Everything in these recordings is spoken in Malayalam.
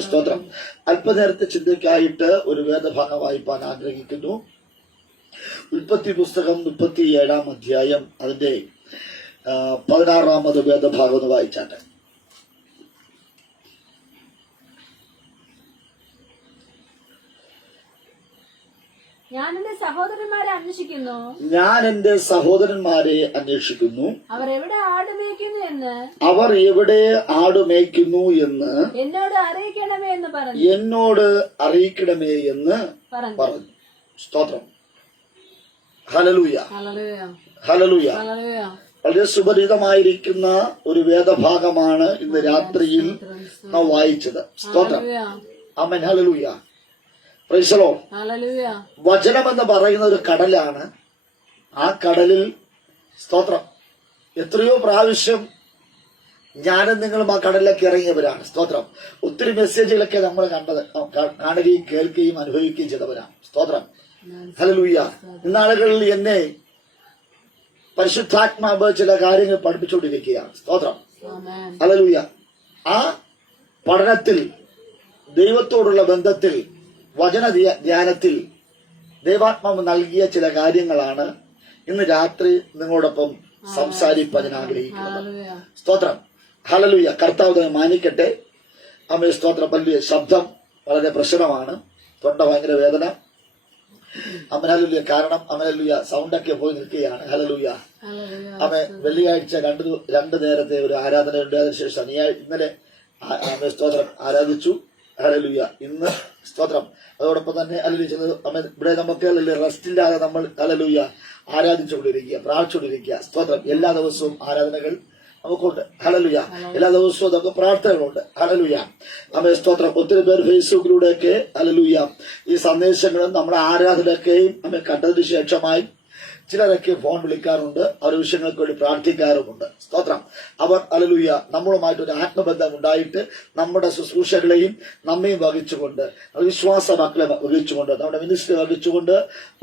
സ്തോത്രം. അല്പനേരത്തെ ചിന്തയ്ക്കായിട്ട് ഒരു വേദഭാഗം വായിപ്പാൻ ആഗ്രഹിക്കുന്നു. ഉൽപ്പത്തി പുസ്തകം 37-ാം അധ്യായം അതിന്റെ 16-ാമത് വേദഭാഗം ഒന്ന് വായിച്ചാട്ടെ. ഞാൻ എന്റെ സഹോദരന്മാരെ അന്വേഷിക്കുന്നു. അവർ എവിടെ ആടുമേയ്ക്കുന്നു എന്ന് എന്നോട് അറിയിക്കണമേ എന്ന് പറഞ്ഞു. സ്തോത്രം. Hallelujah, hallelujah. വളരെ സുപരിതമായിരിക്കുന്ന ഒരു വേദഭാഗമാണ് ഇന്ന് രാത്രിയിൽ നാം വായിച്ചത്. സ്തോത്രം. ആമേൻ. ഹല്ലേലൂയ. Praise the Lord. വചനം എന്ന് പറയുന്ന ഒരു കടലാണ്. ആ കടലിൽ സ്തോത്രം എത്രയോ പ്രാവശ്യം ഞാനും നിങ്ങളും ആ കടലിലേക്ക് ഇറങ്ങിയവരാണ്. സ്തോത്രം. ഒത്തിരി മെസ്സേജുകളൊക്കെ നമ്മൾ കാണുകയും കേൾക്കുകയും അനുഭവിക്കുകയും ചെയ്തവരാണ്. സ്തോത്രം. ഹല്ലേലൂയ. ഇന്നാളുകളിൽ എന്നെ പരിശുദ്ധാത്മാവ് ചില കാര്യങ്ങൾ പഠിപ്പിച്ചുകൊണ്ടിരിക്കുകയാണ്. സ്തോത്രം. ഹല്ലേലൂയ. ആ പഠനത്തിൽ, ദൈവത്തോടുള്ള ബന്ധത്തിൽ, വചന ധ്യാനത്തിൽ ദൈവാത്മാവ് നൽകിയ ചില കാര്യങ്ങളാണ് ഇന്ന് രാത്രി നിങ്ങളോടൊപ്പം സംസാരിപ്പാൻ ഞാൻ ആഗ്രഹിക്കുന്നത്. സ്തോത്രം. ഹല്ലേലൂയ. കർത്താവ് മാനിക്കട്ടെ. അമ്മേ സ്തോത്രം. വലിയ ശബ്ദം വളരെ പ്രശ്നമാണ്. തൊണ്ട ഭയങ്കര വേദന. അമ്മ ഹല്ലേലൂയ. കാരണം ഹല്ലേലൂയ സൗണ്ടൊക്കെ പോയി നിൽക്കുകയാണ്. ഹല്ലേലൂയ. അമ്മ വെള്ളിയാഴ്ച രണ്ട് നേരത്തെ ഒരു ആരാധനയുണ്ട്. അതിനുശേഷം ഇന്നലെ അമ്മ സ്തോത്രം ആരാധിച്ചു. ഹല്ലേലൂയ. ഇന്ന് സ്തോത്രം. അതോടൊപ്പം തന്നെ ഹല്ലേലൂയ ഇവിടെ നമുക്ക് റെസ്റ്റ് ഇല്ലാതെ നമ്മൾ ഹല്ലേലൂയ ആരാധിച്ചുകൊണ്ടിരിക്കുക, പ്രാർത്ഥിച്ചുകൊണ്ടിരിക്കുക. സ്തോത്രം. എല്ലാ ദിവസവും ആരാധനകൾ നമുക്കുണ്ട്. ഹല്ലേലൂയ. എല്ലാ ദിവസവും നമുക്ക് പ്രാർത്ഥനകളുണ്ട്. ഹല്ലേലൂയ. അമ്മേ സ്തോത്രം. ഒത്തിരി പേർ ഫേസ്ബുക്കിലൂടെയൊക്കെ ഹല്ലേലൂയ ഈ സന്ദേശങ്ങളും നമ്മുടെ ആരാധനയൊക്കെയും അമ്മ കണ്ടതിന് ശേഷമായി ചിലരൊക്കെ ഫോൺ വിളിക്കാറുണ്ട്. അവർ വിഷയങ്ങൾക്ക് വേണ്ടി പ്രാർത്ഥിക്കാറുമുണ്ട്. സ്തോത്രം. അവർ ഹല്ലേലൂയ നമ്മളുമായിട്ടൊരു ആത്മബന്ധം ഉണ്ടായിട്ട് നമ്മുടെ ശുശ്രൂഷകളെയും നമ്മയും വഹിച്ചുകൊണ്ട്, വിശ്വാസ മക്കളെ വഹിച്ചുകൊണ്ട്, നമ്മുടെ മിനിസ്ട്രി വഹിച്ചുകൊണ്ട്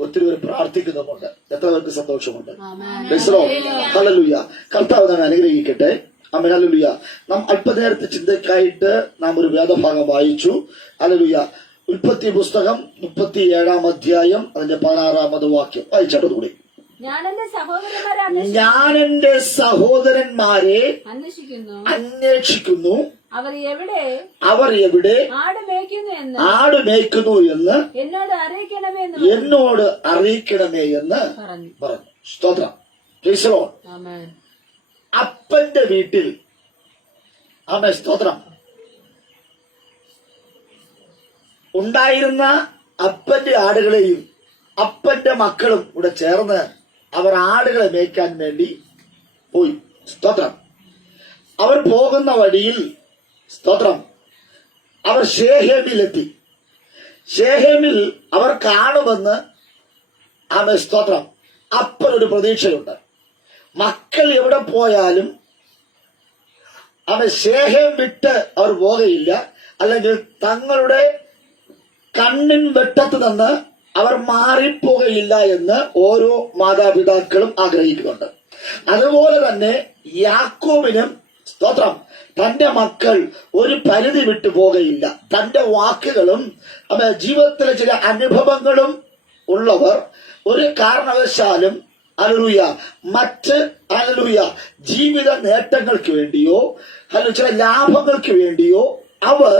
ഒത്തിരി പേർ പ്രാർത്ഥിക്കുന്നുമുണ്ട്. എത്ര പേർക്ക് സന്തോഷമുണ്ട്. ഹല്ലേലൂയ. കർത്താവ് നമ്മെ അനുഗ്രഹിക്കട്ടെ. ആമേൻ. ഹല്ലേലൂയ. നാം അല്പനേരത്തെ ചിന്തയ്ക്കായിട്ട് നാം ഒരു വേദഭാഗം വായിച്ചു. ഹല്ലേലൂയ. ഉൽപ്പത്തി പുസ്തകം 37-ാം അധ്യായം അതിന്റെ 16-ാമത് വാക്യം വായിച്ചോടുകൂടി. ഞാൻ എന്റെ സഹോദരന്മാരെ അന്വേഷിക്കുന്നു. അവർ എവിടെ ആടുമേയ്ക്കുന്നു എന്ന് എന്നോട് അറിയിക്കണമേ എന്ന് പറഞ്ഞു. സ്തോത്രം. Praise the Lord. അപ്പന്റെ വീട്ടിൽ ആമേൻ സ്തോത്രം ഉണ്ടായിരുന്ന അപ്പന്റെ ആടുകളെയും അപ്പന്റെ മക്കളും കൂടെ ചേർന്ന് അവർ ആടുകളെ മേയ്ക്കാൻ വേണ്ടി പോയി. സ്തോത്രം. അവർ പോകുന്ന വഴിയിൽ സ്തോത്രം അവർ ശേഖേമിലെത്തി. ശേഖേമിൽ അവർ കാണുമെന്ന് ആമേൻ സ്തോത്രം അപ്പനൊരു പ്രതീക്ഷയുണ്ട്. മക്കൾ എവിടെ പോയാലും അവൻ ശേഖേം വിട്ട് അവർ പോകുകയില്ല. അല്ലെങ്കിൽ തങ്ങളുടെ കണ്ണിൻ വെട്ടത്ത് നിന്ന് അവർ മാറിപ്പോകുകയില്ല എന്ന് ഓരോ മാതാപിതാക്കളും ആഗ്രഹിക്കുന്നുണ്ട്. അതുപോലെ തന്നെ യാക്കോബിനും സ്തോത്രം തന്റെ മക്കൾ ഒരു പരിധി വിട്ടു പോകുകയില്ല. തന്റെ വാക്കുകളും ജീവിതത്തിലെ ചില അനുഭവങ്ങളും ഉള്ളവർ ഒരു കാരണവശാലും ഹല്ലേലൂയ മറ്റ് ഹല്ലേലൂയ ജീവിത നേട്ടങ്ങൾക്ക് വേണ്ടിയോ അല്ലെങ്കിൽ ചില ലാഭങ്ങൾക്ക് വേണ്ടിയോ അവർ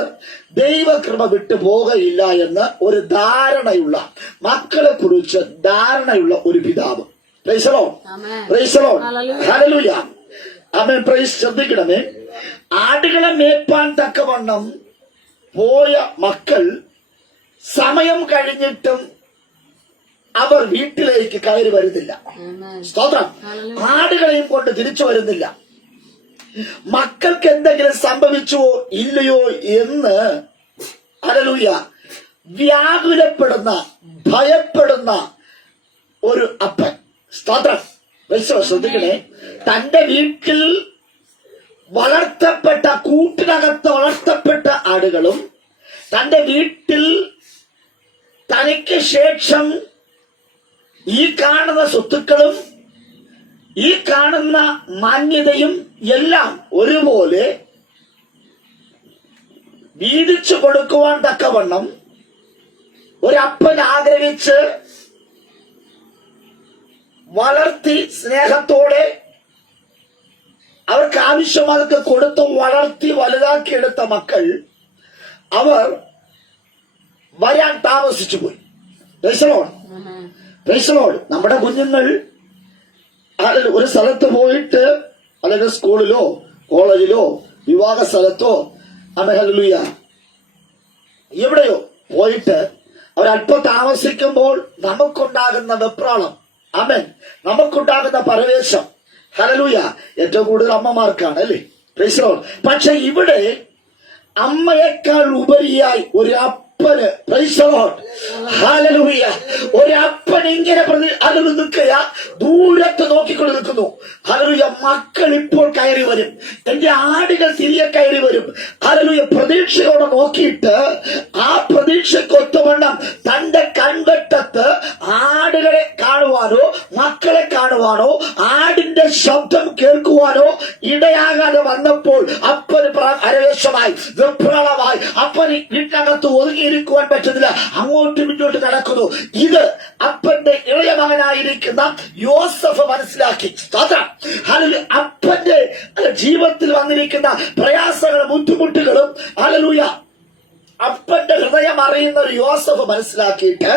ദൈവകൃപ വിട്ടു പോകുകയില്ല എന്ന് ഒരു ധാരണയുള്ള, മക്കളെ കുറിച്ച് ധാരണയുള്ള ഒരു പിതാവ്. Praise the Lord. Praise the Lord. ഹല്ലേലൂയ. ആമേൻ. പ്രൈസ്. ശ്രദ്ധിക്കണമേ. ആടുകളെ മേയ്പ്പാൻ തക്കവണ്ണം പോയ മക്കൾ സമയം കഴിഞ്ഞിട്ടും അവർ വീട്ടിലേക്ക് കയറി വരുന്നില്ല. സ്തോത്രം. ആടുകളെയും കൊണ്ട് തിരിച്ചു വരുന്നില്ല. മക്കൾക്ക് എന്തെങ്കിലും സംഭവിച്ചുവോ ഇല്ലയോ എന്ന് ഹല്ലേലൂയ വ്യാകുലപ്പെടുന്ന, ഭയപ്പെടുന്ന ഒരു അപ്പൻ. സ്തോത്രം. ശ്രദ്ധിക്കണേ. തന്റെ വീട്ടിൽ വളർത്തപ്പെട്ട, കൂട്ടിനകത്ത് വളർത്തപ്പെട്ട ആടുകളും തന്റെ വീട്ടിൽ തനിക്ക് ശേഷം ഈ കാണുന്ന സ്വത്തുക്കളും ഈ കാണുന്ന മാന്യതയും എല്ലാം ഒരുപോലെ വീതിച്ചു കൊടുക്കുവാൻ തക്കവണ്ണം ഒരപ്പൻ ആഗ്രഹിച്ച് വളർത്തി സ്നേഹത്തോടെ അവർക്ക് ആവശ്യമാതൊക്കെ കൊടുത്ത് വളർത്തി വലുതാക്കിയെടുത്ത മക്കൾ അവർ വരാൻ താമസിച്ചു പോയി. Price the Lord. Praise the Lord. നമ്മുടെ കുഞ്ഞുങ്ങൾ ഒരു സ്ഥലത്ത് പോയിട്ട് അല്ലെങ്കിൽ സ്കൂളിലോ കോളേജിലോ വിവാഹ സ്ഥലത്തോ ഹല്ലേലൂയ എവിടെയോ പോയിട്ട് അവരല്പം താമസിക്കുമ്പോൾ നമുക്കുണ്ടാകുന്ന വെപ്രാളം, ആമേൻ, നമുക്കുണ്ടാകുന്ന പരവേശം, ഹല്ലേലൂയ, ഏറ്റവും കൂടുതൽ അമ്മമാർക്കാണ്, അല്ലേ? Price the Lord. പക്ഷെ ഇവിടെ അമ്മയേക്കാൾ ഉപരിയായി ഒരു അപ്പന്, പ്രൈസ് ദി ലോർഡ്, ഹല്ലേലൂയ, ഒരപ്പൻ ഇങ്ങനെ അതിൽ നിൽക്കുക, ദൂരത്ത് നോക്കിക്കൊണ്ട് നിൽക്കുന്നു. ഹല്ലേലൂയ, മക്കൾ ഇപ്പോൾ കയറി വരും, എന്റെ ആടുകൾ തിരികെ കയറി വരും. ഹല്ലേലൂയ, പ്രതീക്ഷയോടെ നോക്കിയിട്ട് ആ പ്രതീക്ഷയ്ക്കൊത്തവണ്ണം തന്റെ കൺവെട്ടത്ത് ആടുകളെ കാണുവാനോ മക്കളെ കാണുവാനോ ആടിന്റെ ശബ്ദം കേൾക്കുവാനോ ഇടയാകാതെ വന്നപ്പോൾ അപ്പന് അരവേശമായി, വെപ്രാളമായി. അപ്പന് വീട്ടിനകത്ത് ഒതുങ്ങിയിരിക്കുവാൻ പറ്റുന്നില്ല, അങ്ങോട്ടും ഇങ്ങോട്ട് നടക്കുന്നു. ഇത് അപ്പന്റെ ഇളയ മകനായിരിക്കുന്ന യോസഫ് മനസ്സിലാക്കി. അപ്പന്റെ ജീവിതത്തിൽ വന്നിരിക്കുന്ന പ്രയാസങ്ങളും ബുദ്ധിമുട്ടുകളും ഹല്ലേലൂയ അപ്പന്റെ ഹൃദയം അറിയുന്ന ഒരു യോസഫ് മനസ്സിലാക്കിയിട്ട്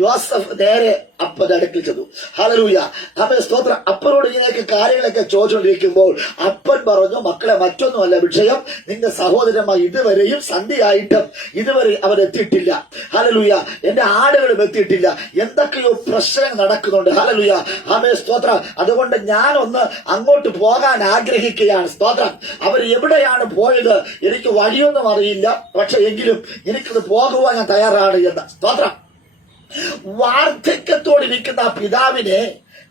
യോസഫ് നേരെ അപ്പന്റെ അടുക്കൽ ചെന്നു. ഹല്ലേലൂയ, അപ്പൻ സ്തോത്രം. അപ്പനോട് ഇങ്ങനെയൊക്കെ കാര്യങ്ങളൊക്കെ ചോദിച്ചുകൊണ്ടിരിക്കുമ്പോൾ അപ്പൻ പറഞ്ഞു, മക്കളെ, മറ്റൊന്നുമല്ല വിഷയം, നിന്റെ സഹോദരന്മാർ ഇതുവരെയും സന്ധ്യയായിട്ടും ഇതുവരെ അവരെത്തിയിട്ടില്ല. ഹല്ലേലൂയ, എന്റെ ആടുകളും എത്തിയിട്ടില്ല, എന്തൊക്കെയോ പ്രശ്നങ്ങൾ നടക്കുന്നുണ്ട്. ഹല്ലേലൂയ, ആമേൻ, സ്തോത്രം. അതുകൊണ്ട് ഞാനൊന്ന് അങ്ങോട്ട് പോകാൻ ആഗ്രഹിക്കുകയാണ്. സ്തോത്രം. അവർ എവിടെയാണ് പോയത് എനിക്ക് വഴിയൊന്നും അറിയില്ല, പക്ഷെ എങ്കിലും എനിക്കത് പോകുവാൻ ഞാൻ തയ്യാറാണ് എന്ന്. സ്തോത്രം. വാർദ്ധക്യത്തോടിരിക്കുന്ന ആ പിതാവിനെ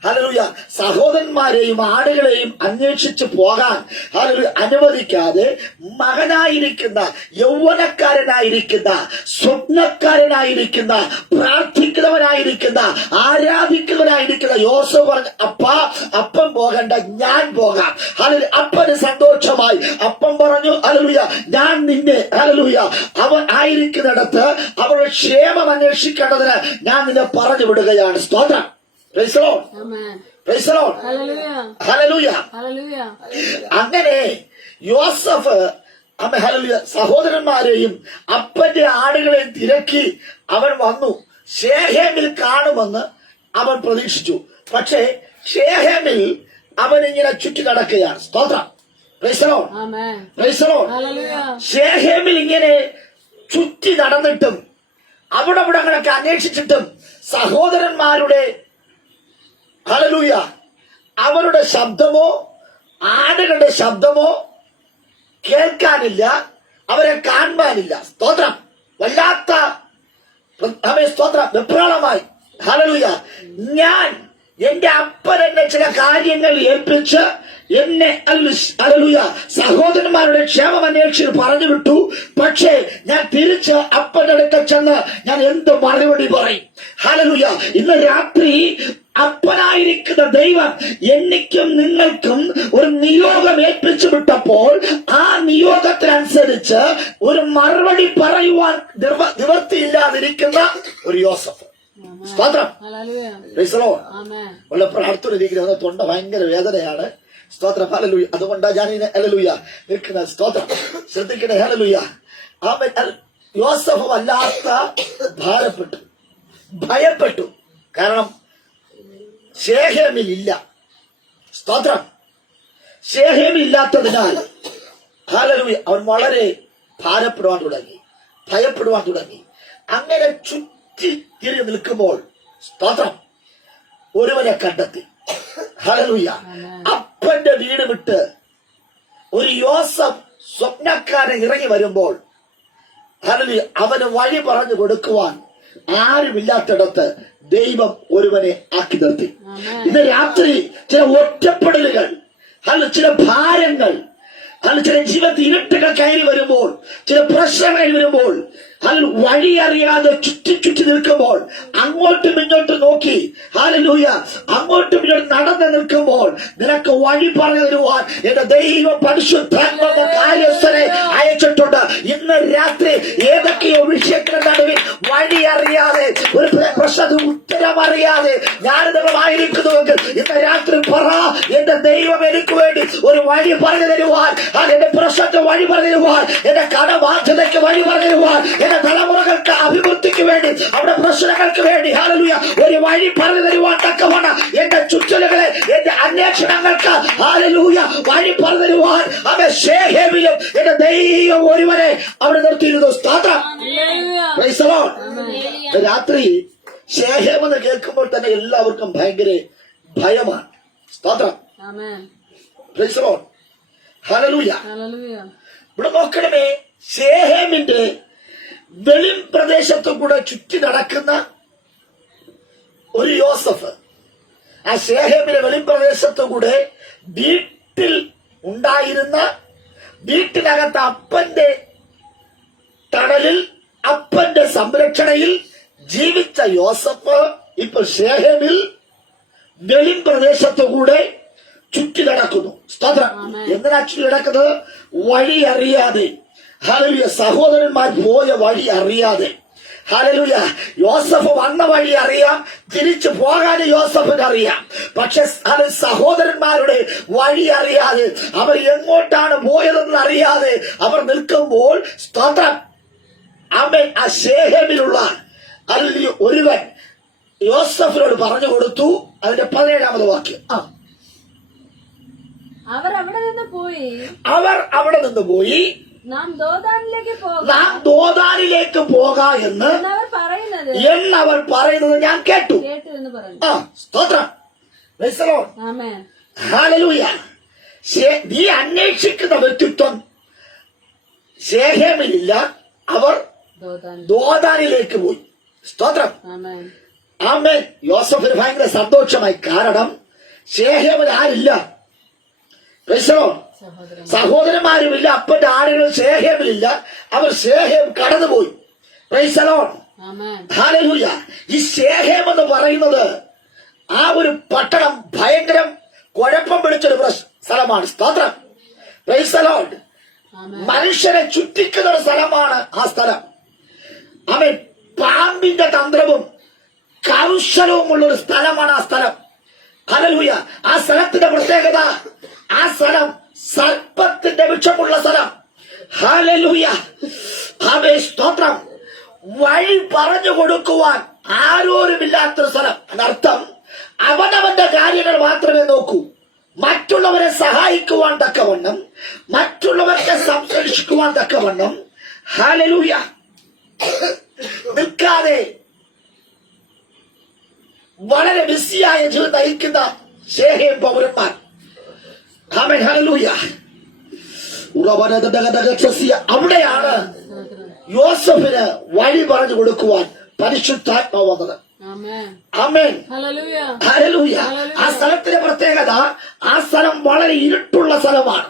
ഹല്ലേലൂയ സഹോദരന്മാരെയും ആടുകളെയും അന്വേഷിച്ചു പോകാൻ ഹല്ലേലൂയ അനുവദിക്കാതെ മകനായിരിക്കുന്ന യൗവനക്കാരനായിരിക്കുന്ന സ്വപ്നക്കാരനായിരിക്കുന്ന പ്രാർത്ഥിക്കുന്നവനായിരിക്കുന്ന ആരാധിക്കുന്നവനായിരിക്കുന്ന യോസഫ് പറഞ്ഞു, അപ്പാ, അപ്പൻ പോകണ്ട, ഞാൻ പോകാം. ഹല്ലേലൂയ, അപ്പന് സന്തോഷമായി. അപ്പൻ പറഞ്ഞു, ഹല്ലേലൂയ, ഞാൻ നിന്നെ ഹല്ലേലൂയ അവൻ ആയിരിക്കുന്നിടത്ത് അവരുടെ ക്ഷേമം അന്വേഷിക്കേണ്ടതിന് ഞാൻ നിന്നെ പറഞ്ഞു വിടുകയാണ്. സ്തോത്രം. Praise the Lord. Praise the Lord. Hallelujah. അങ്ങനെ യോസഫ് ഹല്ലേലൂയ സഹോദരന്മാരെയും അപ്പന്റെ ആടുകളെയും തിരക്കി അവൻ വന്നു. ശേഖേമിൽ കാണുമെന്ന് അവൻ പ്രതീക്ഷിച്ചു. പക്ഷേ ശേഖേമിൽ അവൻ ഇങ്ങനെ ചുറ്റി നടക്കുകയാണ്. സ്തോത്രം. Praise the Lord. Praise the Lord. ശേഖേമിൽ ഇങ്ങനെ ചുറ്റി നടന്നിട്ടും അവിടെ അങ്ങനെയൊക്കെ അന്വേഷിച്ചിട്ടും സഹോദരന്മാരുടെ ഹല്ലേലൂയ അവരുടെ ശബ്ദമോ ആടുകളുടെ ശബ്ദമോ കേൾക്കാനില്ല, അവരെ കാണാനില്ല. സ്തോത്രം. വല്ലാത്ത സ്തോത്രം വെപ്രാളമായി. ഹല്ലേലൂയ, ഞാൻ എന്റെ അപ്പൻ എന്നെ ചില കാര്യങ്ങൾ ഏൽപ്പിച്ച് എന്നെ ഹല്ലേലൂയ സഹോദരന്മാരുടെ ക്ഷേമം അന്വേഷിച്ച് പറഞ്ഞു വിട്ടു. പക്ഷേ ഞാൻ തിരിച്ച് അപ്പന്റെ അടുക്കൽ ചെന്ന് ഞാൻ എന്ത് മറുപടി പറയും? ഹല്ലേലൂയ, ഇന്ന് രാത്രി അപ്പനായിരിക്കുന്ന ദൈവം എനിക്കും നിങ്ങൾക്കും ഒരു നിയോഗം ഏൽപ്പിച്ചു വിട്ടപ്പോൾ ആ നിയോഗത്തിനനുസരിച്ച് ഒരു മറുപടി പറയുവാൻ നിവൃത്തിയില്ലാതിരിക്കുന്ന ഒരു യോസഫ്. സ്തോത്രം. ഉള്ള പ്രാർത്ഥന ഇരിക്കുന്നത് തൊണ്ട ഭയങ്കര വേദനയാണ്. സ്തോത്രം. ഹല്ലേലൂയ. അതുകൊണ്ടാണ് ഞാൻ ഹല്ലേലൂയ നിൽക്കുന്നത്. സ്തോത്രം. ശ്രദ്ധിക്കണേ. ഹല്ലേലൂയ. യോസഫ് വല്ലാത്ത ഭാരപ്പെട്ടു, ഭയപ്പെട്ടു. കാരണം ശേഖേമിൽ ഇല്ല. സ്തോത്രം. ശേഖേമിൽ ഇല്ലാത്തതിനാൽ ഹല്ലേലൂയ അവൻ വളരെ ഭാരപ്പെടുവാൻ തുടങ്ങി, ഭയപ്പെടുവാൻ തുടങ്ങി. അങ്ങനെ ചുറ്റി തിരിഞ്ഞു നിൽക്കുമ്പോൾ സ്തോത്രം ഒരുവനെ കണ്ടെത്തി. ഹല്ലേലൂയ. അപ്പന്റെ വീട് വിട്ട് ഒരു യോസഫ് സ്വപ്നക്കാരൻ ഇറങ്ങി വരുമ്പോൾ ഹല്ലേലൂയ അവന് വഴി പറഞ്ഞു കൊടുക്കുവാൻ ആരുമില്ലാത്തിടത്ത് ദൈവം ഒരുവനെ ആക്കി നിർത്തി. ഇന്ന് രാത്രി ചില ഒറ്റപ്പെടലുകൾ, ചില ഭാരങ്ങൾ, അത് ചില ജീവിതത്തിൽ ഇരുട്ടുകൾ കയറി വരുമ്പോൾ, ചില പ്രശ്നങ്ങൾ കയറി വരുമ്പോൾ, അതിൽ വഴി അറിയാതെ ചുറ്റി നിൽക്കുമ്പോൾ, അങ്ങോട്ടും ഇങ്ങോട്ടും നോക്കി ഹല്ലേലൂയ അങ്ങോട്ടും ഇങ്ങോട്ടും നടന്നു നിൽക്കുമ്പോൾ നിനക്ക് വഴി പറഞ്ഞു തരുവാൻ എന്റെ ദൈവം പരിശുദ്ധാത്മാവ് കാര്യസ്ഥനെ അയച്ചിട്ടുണ്ട്. ഇന്ന് രാത്രി ഏതൊക്കെയോ വിഷയത്തിന്റെ നടുവിൽ വഴി അറിയാതെ, ഒരു പ്രശ്നത്തിന് ഉത്തരം അറിയാതെ ഞാൻ നിങ്ങളായിരിക്കുന്നുവെങ്കിൽ ഇന്ന് രാത്രി പറ, എന്റെ ദൈവം എനിക്ക് വേണ്ടി ഒരു വഴി പറഞ്ഞു തരുവാൻ, എന്റെ പ്രശ്നത്തിന് വഴി പറഞ്ഞു തരുവാൻ, എന്റെ കടബാധ്യതയ്ക്ക് വഴി പറഞ്ഞു തരുവാൻ, എന്റെ തലമുറകൾക്ക് അഭിവൃദ്ധിക്ക് വേണ്ടി, അവിടെ പ്രശ്നങ്ങൾക്ക് വേണ്ടി ഹല്ലേലൂയ ഒരു വഴി പറഞ്ഞു തരുവാൻ തക്കവണ്ണം എന്റെ ചുറ്റലുകളെ, എന്റെ അന്വേഷണങ്ങൾക്ക് ഹല്ലേലൂയ വഴി പറഞ്ഞു തരുവാൻ അവൻ ശേഖേമിലും എന്റെ ദൈവം ഒരുവനെ അവിടെ നിർത്തിയിരുന്നു. സ്തോത്രം. Praise the Lord. രാത്രി ശേഖേം എന്ന് കേൾക്കുമ്പോൾ തന്നെ എല്ലാവർക്കും ഭയങ്കര ഭയമാണ്. സ്തോത്രം. Praise the Lord. ഹല്ലേലൂയ. ഇവിടെ നോക്കണമേ, ശേഖേമിന്റെ വെളിം പ്രദേശത്തു കൂടെ ചുറ്റി നടക്കുന്ന ഒരു യോസഫ്, ആ ശേഖേമിന്റെ വെളിം പ്രദേശത്തു കൂടെ വീട്ടിൽ ഉണ്ടായിരുന്ന, വീട്ടിനകത്ത് അപ്പന്റെ തണലിൽ, അപ്പന്റെ സംരക്ഷണയിൽ ജീവിച്ച യോസഫ് ഇപ്പോൾ ശേഖേമിൽ വെളിം പ്രദേശത്തു കൂടെ ചുറ്റി നടക്കുന്നു. സ്തോത്രം. എന്തിനാ ചുറ്റി നടക്കുന്നത്? വഴി അറിയാതെ. ഹല്ലേലൂയ. സഹോദരന്മാർ പോയ വഴി അറിയാതെ. ഹല്ലേലൂയ. യോസഫ് വന്ന വഴി അറിയാം, തിരിച്ചു പോകാൻ യോസഫിന് അറിയാം. പക്ഷെ സഹോദരന്മാരുടെ വഴി അറിയാതെ, അവർ എങ്ങോട്ടാണ് പോയതെന്ന് അറിയാതെ അവർ നിൽക്കുമ്പോൾ, സ്തോത്രം, അവൻ ആ ശേഖേമിലുള്ള ഒരുവൻ യോസഫിനോട് പറഞ്ഞു കൊടുത്തു. അതിന്റെ 17ാമത് വാക്യം. അവർ അവിടെ നിന്ന് പോയി നാം ദോദാനിലേക്ക് പോക എന്നവർ പറയുന്നത് ഞാൻ കേട്ടു എന്ന് പറഞ്ഞു. സ്തോത്രം. Praise the Lord. ഹല്ലേലൂയ. നീ അന്വേഷിക്കുന്ന വ്യക്തിത്വം ശേഖേമിലില്ല, അവർ ദോദാനിലേക്ക് പോയി. സ്തോത്രം. ആമേൻ. യോസഫിന് ഭയങ്കര സന്തോഷമായി. കാരണം ശേഖേമിൽ ആരില്ല. Praise the Lord. സഹോദരന്മാരുമില്ല, അപ്പന്റെ ആളുകൾ ശേഖേമിലില്ല, അവർ ശേഖേം കടന്നുപോയി. Praise the Lord. ഹല്ലേലൂയ. ഈ ശേഖേം എന്ന് പറയുന്നത് ആ ഒരു പട്ടണം ഭയങ്കര കുഴപ്പം പിടിച്ചൊരു സ്ഥലമാണ്. സ്തോത്രം. Praise the Lord. മനുഷ്യരെ ചുറ്റിക്കുന്ന ഒരു സ്ഥലമാണ് ആ സ്ഥലം. അവൻ പാമ്പിന്റെ തന്ത്രവും കൗശലവും ഉള്ളൊരു സ്ഥലമാണ് ആ സ്ഥലം. ഹല്ലേലൂയ. ആ സ്ഥലത്തിന്റെ പ്രത്യേകത, ആ സ്ഥലം സർപ്പത്തിന്റെ വിഷമുള്ള സ്ഥലം. ഹല്ലേലൂയ. ആമേൻ. സ്തോത്രം. വഴി പറഞ്ഞു കൊടുക്കുവാൻ ആരോരുമില്ലാത്തൊരു സ്ഥലം. അതിനർത്ഥം അവനവന്റെ കാര്യങ്ങൾ മാത്രമേ നോക്കൂ. മറ്റുള്ളവരെ സഹായിക്കുവാൻ തക്കവണ്ണം, മറ്റുള്ളവർക്ക് സംരക്ഷിക്കുവാൻ തക്കവണ്ണം ഹല്ലേലൂയ നിൽക്കാതെ വളരെ ബിസിയായ ജീവിതം നയിക്കുന്ന ശേഖേം പൗരന്മാർ. ആമേൻ. ഹല്ലേലൂയ. അവിടെയാണ് യോസഫിന് വഴി പറഞ്ഞു കൊടുക്കുവാൻ പരിശുദ്ധാത്മാവ് വന്നത്. ആമേൻ. ഹല്ലേലൂയ. ആ സ്ഥലത്തിന്റെ പ്രത്യേകത, ആ സ്ഥലം വളരെ ഇരുട്ടുള്ള സ്ഥലമാണ്.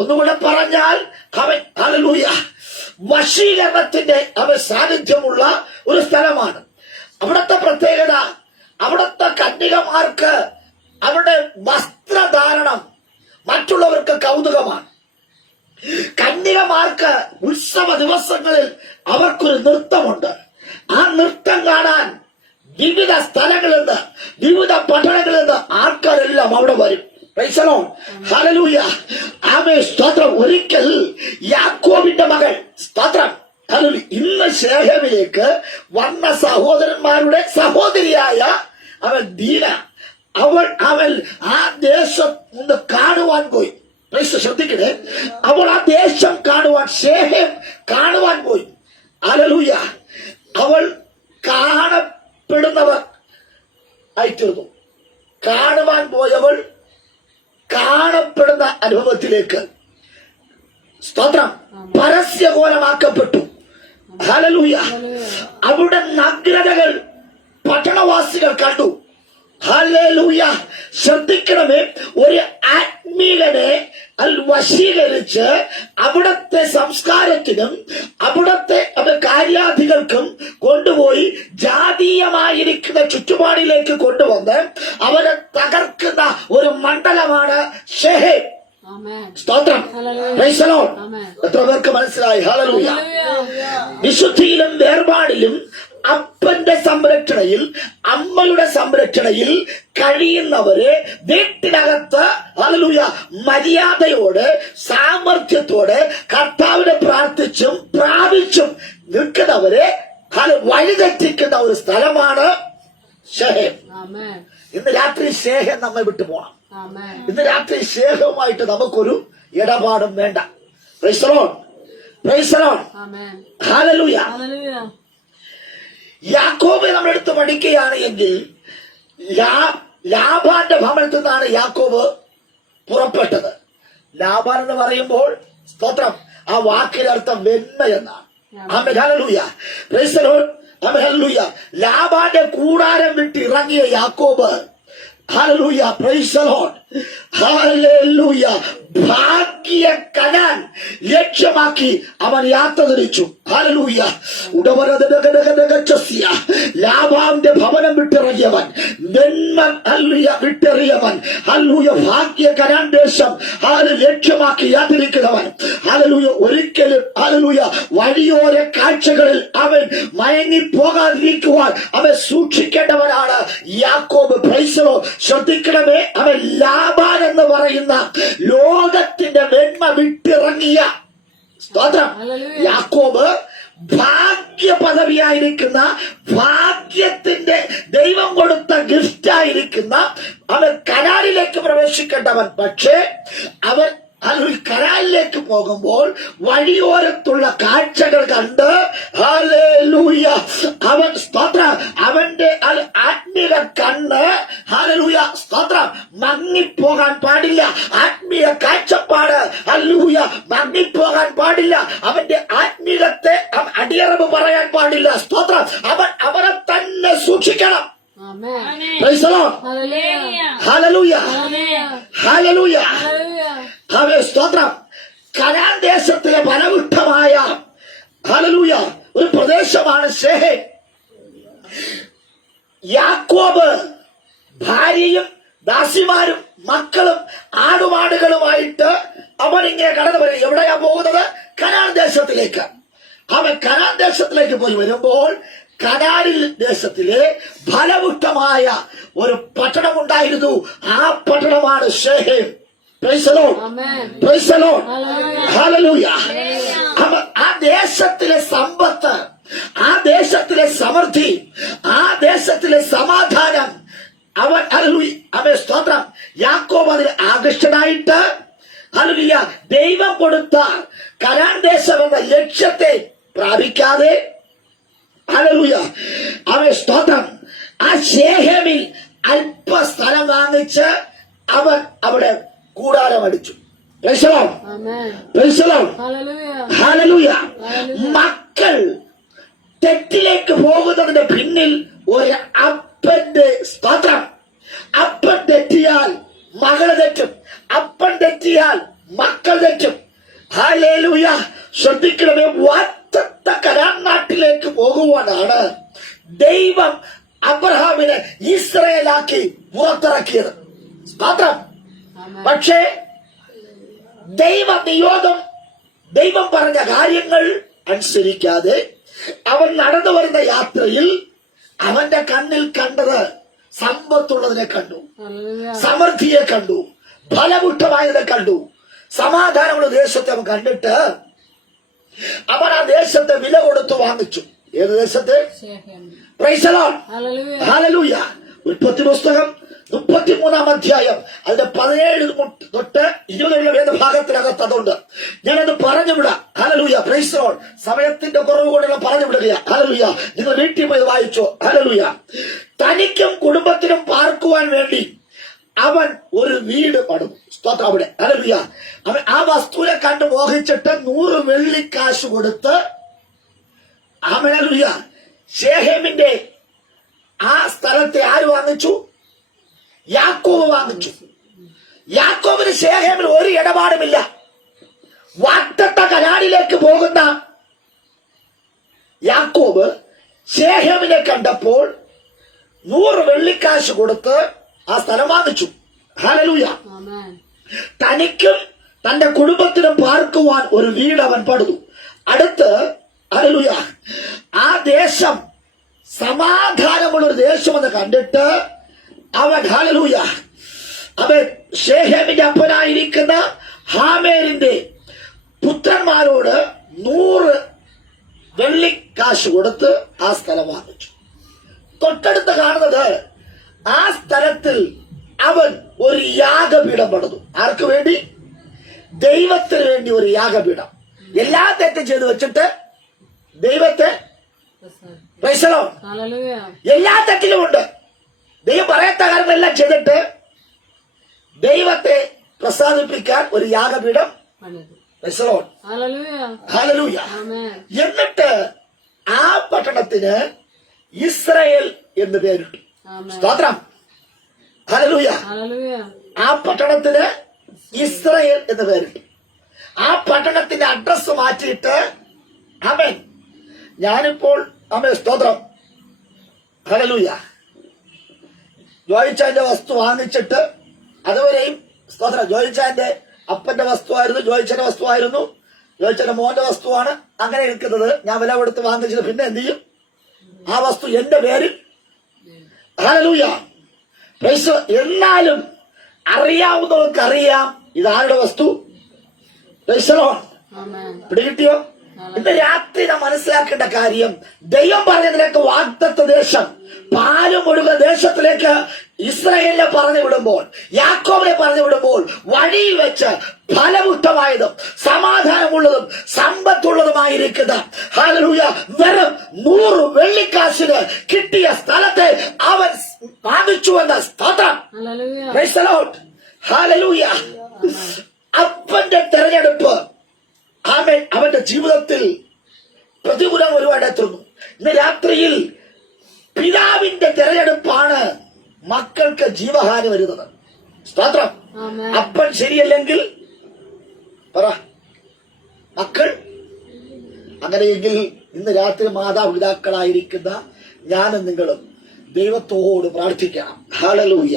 ഒന്നുകൂടെ പറഞ്ഞാൽ ഹല്ലേലൂയ വശീകരണത്തിന്റെ സാന്നിധ്യമുള്ള ഒരു സ്ഥലമാണ്. അവിടുത്തെ പ്രത്യേകത, അവിടുത്തെ കന്യകമാർക്ക് അവരുടെ വസ്ത്രധാരണം മറ്റുള്ളവർക്ക് കൗതുകമാണ്. കന്യകമാർക്ക് ഉത്സവ ദിവസങ്ങളിൽ അവർക്കൊരു നൃത്തമുണ്ട്. ആ നൃത്തം കാണാൻ വിവിധ സ്ഥലങ്ങളിൽ നിന്ന്, വിവിധ പട്ടണങ്ങളിൽ നിന്ന് ആൾക്കാരെല്ലാം അവിടെ വരും. Price the Lord. ഹല്ലേലൂയ. ആമേൻ. സ്തോത്രം. ഒരിക്കൽ യാക്കോബിന്റെ മകൾ, സ്തോത്രം, ഇന്ന് ശേഖേമിലേക്ക് വന്ന സഹോദരന്മാരുടെ സഹോദരിയായ അവൻ ദീന, അവൾ ആ ദേശം ഒന്ന് കാണുവാൻ പോയി. ശ്രദ്ധിക്കണേ, അവൾ ആ ദേശം കാണുവാൻ, ശേഖേം കാണുവാൻ പോയി. ഹല്ലേലൂയ. അവൾ കാണപ്പെടുന്നവർ ആയിത്തീർന്നു. കാണുവാൻ പോയവൾ കാണപ്പെടുന്ന അനുഭവത്തിലേക്ക്, സ്തോത്രം, പരസ്യകോലമാക്കപ്പെട്ടു. ഹല്ലേലൂയ. അവരുടെ നഗ്നതകൾ പട്ടണവാസികൾ കണ്ടു. ഹല്ലേലൂയ. ശ്രദ്ധിക്കണമേ, ഒരു ആത്മീയനെ വശീകരിച്ച് വെച്ച് അവിടത്തെ സംസ്കാരത്തിനും അവിടത്തെ കാര്യാധികൾക്കും കൊണ്ടുപോയി ജാതീയമായിരിക്കുന്ന ചുറ്റുപാടിലേക്ക് കൊണ്ടുവന്ന് അവരെ തകർക്കുന്ന ഒരു മണ്ഡലമാണ് ഷെഹേം. സ്തോത്രം. Praise the Lord. എത്ര പേർക്ക് മനസ്സിലായി? ഹല്ലേലൂയ. വിശുദ്ധിയിലും വേർപാടിലും അപ്പന്റെ സംരക്ഷണയിൽ അമ്മയുടെ സംരക്ഷണയിൽ കഴിയുന്നവരെ വീട്ടിനകത്ത് ഹല്ലേലൂയ മര്യാദയോടെ സാമർഥ്യത്തോടെ കർത്താവിനെ പ്രാർത്ഥിച്ചും പ്രാപിച്ചും നിൽക്കുന്നവരെ വഴിതെറ്റിക്കുന്ന ഒരു സ്ഥലമാണ് ഷെഹേം. ഇന്ന് രാത്രി ഷെഹേം നമ്മെ വിട്ടു പോകണം. ഇന്ന് രാത്രി ഷെഹേമുമായിട്ട് നമുക്കൊരു ഇടപാടും വേണ്ട. Price the Lord. Praise the Lord. Hallelujah. യാക്കോബ് നമ്മളെടുത്ത് പഠിക്കുകയാണ് എങ്കിൽ ലാബാന്റെ ഭവനത്തിൽ നിന്നാണ് യാക്കോബ് പുറപ്പെട്ടത്. ലാബാൻ എന്ന് പറയുമ്പോൾ സ്തോത്രം ആ വാക്കിന്റെ അർത്ഥം വെണ്മ എന്നാണ്. ആമേൻ. ഹല്ലേലൂയ. Praise the Lord. ആമേൻ. ഹല്ലേലൂയ. ലാബാന്റെ കൂടാരം വിട്ട് ഇറങ്ങിയ യാക്കോബ് ഹല്ലേലൂയ. Praise the Lord. ഹല്ലേലൂയ. ഭാഗ്യ കനാൻ ലക്ഷ്യമാക്കി അവൻ യാത്ര തിരിച്ചു. ഹല്ലേലൂയ. ലാബാന്റെ ഭവനം വിട്ടിറങ്ങിയവൻ, വെണ്മൻ ഹല്ലേലൂയ വിട്ടെറിയവൻ, ഹല്ലേലൂയ ഭാഗ്യ കനാൻ ദേശം ലക്ഷ്യമാക്കി യാത്രിക്കുന്നവൻ. ഹല്ലേലൂയ. ഒരിക്കലും ഹല്ലേലൂയ വഴിയോര കാഴ്ചകളിൽ അവൻ മയങ്ങിപ്പോകാതിരിക്കുവാൻ അവൻ സൂക്ഷിക്കേണ്ടവനാണ് യാക്കോബ്. Price the Lord. ശ്രദ്ധിക്കണമേ, അവൻ ലാബാൻ എന്ന് പറയുന്ന ലോകത്തിന്റെ വെണ്മ വിട്ടിറങ്ങിയ സ്തോത്രം യാക്കോബ് ഭാഗ്യ പദവിയായിരിക്കുന്ന ഭാഗ്യത്തിന്റെ ദൈവം കൊടുത്ത ഗിഫ്റ്റ് ആയിരിക്കുന്ന അവൻ കനാലിലേക്ക് പ്രവേശിക്കേണ്ടവൻ. പക്ഷേ അവൻ കനാലിലേക്ക് പോകുമ്പോൾ വഴിയോരത്തുള്ള കാഴ്ചകൾ കണ്ട് ഹല്ലേലൂയ അവൻ സ്തോത്രം അവന്റെ ആത്മീയ കണ്ണ് ഹല്ലേലൂയ സ്തോത്രം മങ്ങിപ്പോകാൻ പാടില്ല. ആത്മീയ കാഴ്ചപ്പാട് ഹല്ലേലൂയ മങ്ങിപ്പോകാൻ പാടില്ല. അവന്റെ ആത്മീയത്തെ അടിയറവ് പറയാൻ പാടില്ല. സ്തോത്രം അവനെ തന്നെ സൂക്ഷിക്കണം. Price the Lord. ഹല്ലേലൂയ. ഹല്ലേലൂയ. സ്തോത്രം. കനാൻ ദേശത്തിലെ ഫലവൃക്ഷമായ ഹല്ലേലൂയ ഒരു പ്രദേശമാണ് ഷെഹേം. യാക്കോബ് ഭാര്യയും ദാസിമാരും മക്കളും ആടുമാടുകളുമായിട്ട് അവൻ ഇങ്ങനെ കടന്നു വരും. എവിടെയാ പോകുന്നത്? കനാൻ ദേശത്തിലേക്ക്. അവൻ കനാൻ ദേശത്തിലേക്ക് പോയി വരുമ്പോൾ കനാനിൽ ദേശത്തിലെ ഫലവൃക്ഷമായ ഒരു പട്ടണം ഉണ്ടായിരുന്നു. ആ പട്ടണമാണ് Shechem. Praise the Lord. Praise the Lord. ഹല്ലേലൂയ. ആ ദേശത്തിലെ സമ്പത്ത്, ആ ദേശത്തിലെ സമൃദ്ധി, ആ ദേശത്തിലെ സമാധാനം അവൻ സ്തോത്രം യാക്കോബ് അതിൽ ആകർഷനായിട്ട് ഹല്ലേലൂയ ദൈവം കൊടുത്ത കനാൻ ദേശം എന്ന ലക്ഷ്യത്തെ പ്രാപിക്കാതെ ഹല്ലേലൂയ അവൻ സ്തോത്രം ആ ഷെഹേമിൽ അല്പ സ്ഥലം വാങ്ങിച്ച് അവൻ അവിടെ കൂടാരം അടിച്ചു. Price the Lord. Praise the Lord. Hallelujah. മക്കൾ തെറ്റിലേക്ക് പോകുന്നതിന്റെ പിന്നിൽ ഒരു അപ്പന്റെ സ്തോത്രം. അപ്പൻ തെറ്റിയാൽ മകൾ തെറ്റും, അപ്പൻ തെറ്റിയാൽ മക്കൾ തെറ്റും. ഹല്ലേലൂയ. ശ്രദ്ധിക്കണമേ, വാഗ്ദത്ത കനാൻ നാട്ടിലേക്ക് പോകുവാനാണ് ദൈവം അബ്രഹാമിനെ ഇസ്രായേലാക്കി പുറത്തിറക്കിയത്. സ്തോത്രം. പക്ഷേ ദൈവ നിയോഗം, ദൈവം പറഞ്ഞ കാര്യങ്ങൾ അനുസരിക്കാതെ അവൻ നടന്നു വരുന്ന യാത്രയിൽ അവന്റെ കണ്ണിൽ കണ്ടത് സമ്പത്തുള്ളതിനെ കണ്ടു, സമൃദ്ധിയെ കണ്ടു, ഫലപുഷ്ടമായതിനെ കണ്ടു, സമാധാനമുള്ള ദേശത്തെ അവൻ കണ്ടിട്ട് അവൻ ആ ദേശത്തെ വില കൊടുത്തു വാങ്ങിച്ചു. ഏത് ദേശത്തെ? Price the Lord. ഹല്ലേലൂയ. ഉൽപ്പത്തി പുസ്തകം 33-ാം അധ്യായം അതിന്റെ 17 തൊട്ട് 20 വേദഭാഗത്തിനകത്ത് അതുണ്ട്. ഞാനത് പറഞ്ഞുവിടാം. ഹല്ലേലൂയ. Praise the Lord. സമയത്തിന്റെ കുറവ് കൊണ്ടുള്ള പറഞ്ഞു വിടുക. ഹല്ലേലൂയ. നിങ്ങൾ വീട്ടിൽ പോയി വായിച്ചോ. ഹല്ലേലൂയ. തനിക്കും കുടുംബത്തിനും പാർക്കുവാൻ വേണ്ടി അവൻ ഒരു വീട് പടും. സ്തോത്രം. അവിടെ ഹല്ലേലൂയ അവൻ ആ വസ്തുവിനെ കണ്ട് മോഹിച്ചിട്ട് 100 വെള്ളിക്കാശ് കൊടുത്ത് ഹല്ലേലൂയ ഷെഹേമിന്റെ ആ സ്ഥലത്തെ ആര് വാങ്ങിച്ചു? യാക്കോബ് വാങ്ങിച്ചു. യാക്കോബിന് ഷെഹേമിൽ ഒരു ഇടപാടുമില്ല, വാഗ്ദത്ത കനാനിലേക്ക് പോകുന്ന യാക്കോബ് ശേഖേമിനെ കണ്ടപ്പോൾ 100 വെള്ളിക്കാശ് കൊടുത്ത് ആ സ്ഥലം വാങ്ങിച്ചു. ഹല്ലേലൂയ. തനിക്കും തന്റെ കുടുംബത്തിനും പാർക്കുവാൻ ഒരു വീട് അവൻ പണിതു. അടുത്ത് ഹല്ലേലൂയ ആ ദേശം സമാധാനമുള്ളൊരു ദേശമെന്ന് കണ്ടിട്ട് അവൻ ഹല്ലേലൂയ അവൻ ശേഖേമിന്റെ അപ്പനായിരിക്കുന്ന ഹാമേരിന്റെ പുത്രന്മാരോട് 100 വെള്ളിക്കാശ് കൊടുത്ത് ആ സ്ഥലം വാങ്ങിച്ചു. തൊട്ടടുത്ത് കാണുന്നത് ആ സ്ഥലത്തിൽ അവൻ ഒരു യാഗപീഠം പണിതു. ആർക്ക് വേണ്ടി? ദൈവത്തിന് വേണ്ടി ഒരു യാഗപീഠം. എല്ലാ തെറ്റും ചെയ്തു വെച്ചിട്ട് ദൈവത്തെ എല്ലാ തെറ്റിലും ഉണ്ട്. ദൈവം പറയാത്ത കാര്യങ്ങളെല്ലാം ചെയ്തിട്ട് ദൈവത്തെ പ്രസാദിപ്പിക്കാൻ ഒരു യാഗപീഠം. ഹല്ലേലൂയ. എന്നിട്ട് ആ പട്ടണത്തിന് ഇസ്രായേൽ എന്ന് പേരിട്ടു. സ്തോത്രം. ഹല്ലേലൂയ. ആ പട്ടണത്തിന് ഇസ്രായേൽ എന്ന് പേരിട്ടു. ആ പട്ടണത്തിന്റെ അഡ്രസ് മാറ്റിയിട്ട് ആമേൻ ഞാനിപ്പോൾ ആമേൻ സ്തോത്രം ഹല്ലേലൂയ ജോയിച്ചാന്റെ വസ്തു വാങ്ങിച്ചിട്ട് അതുവരെയും സ്തോത്രം ജോയിച്ചാന്റെ അപ്പന്റെ വസ്തുവായിരുന്നു, ജോയിച്ചന്റെ വസ്തുവായിരുന്നു, ജോയിച്ചന്റെ മോന്റെ വസ്തുവാണ്. അങ്ങനെ നിൽക്കുന്നത് ഞാൻ വില കൊടുത്ത് വാങ്ങിച്ചിട്ട് പിന്നെ എന്ത് ചെയ്യും? ആ വസ്തു എന്റെ പേരിൽ. ഹല്ലേലൂയ. എന്നാലും അറിയാവുന്നവർക്ക് അറിയാം ഇതാരുടെ വസ്തു. പിടികിട്ടിയോ? ഇന്ന് രാത്രി നാം മനസ്സിലാക്കേണ്ട കാര്യം, ദൈവം പറഞ്ഞതിലേക്ക് വാഗ്ദത്ത ദേശം പാലും ഒഴുകുന്ന ദേശത്തിലേക്ക് ഇസ്രായേലിനെ പറഞ്ഞു വിടുമ്പോൾ, യാക്കോബിനെ പറഞ്ഞു വിടുമ്പോൾ വഴിയിൽ വെച്ച് ഫലപുഷ്ടമായതും സമാധാനമുള്ളതും സമ്പത്തുള്ളതുമായിരിക്കുന്ന ഹല്ലേലൂയ വെറും 100 വെള്ളിക്കാശിന് കിട്ടിയ സ്ഥലത്തെ അവൻ വാങ്ങിച്ചുവെന്ന സ്തോത്രം. Praise the Lord. ഹല്ലേലൂയ. അപ്പന്റെ തെരഞ്ഞെടുപ്പ് ആമേൻ അവന്റെ ജീവിതത്തിൽ പ്രതികൂലം ഒരുപാട് എത്തുന്നു. ഇന്ന് രാത്രിയിൽ പിതാവിന്റെ തെരഞ്ഞെടുപ്പാണ് മക്കൾക്ക് ജീവഹാനി വരുന്നത്. സ്തോത്രം. അപ്പൻ ശരിയല്ലെങ്കിൽ പറ മക്കൾ. അങ്ങനെയെങ്കിൽ ഇന്ന് രാത്രി മാതാപിതാക്കളായിരിക്കുന്ന ഞാനും നിങ്ങളും ദൈവത്തോട് പ്രാർത്ഥിക്കണം. Hallelujah.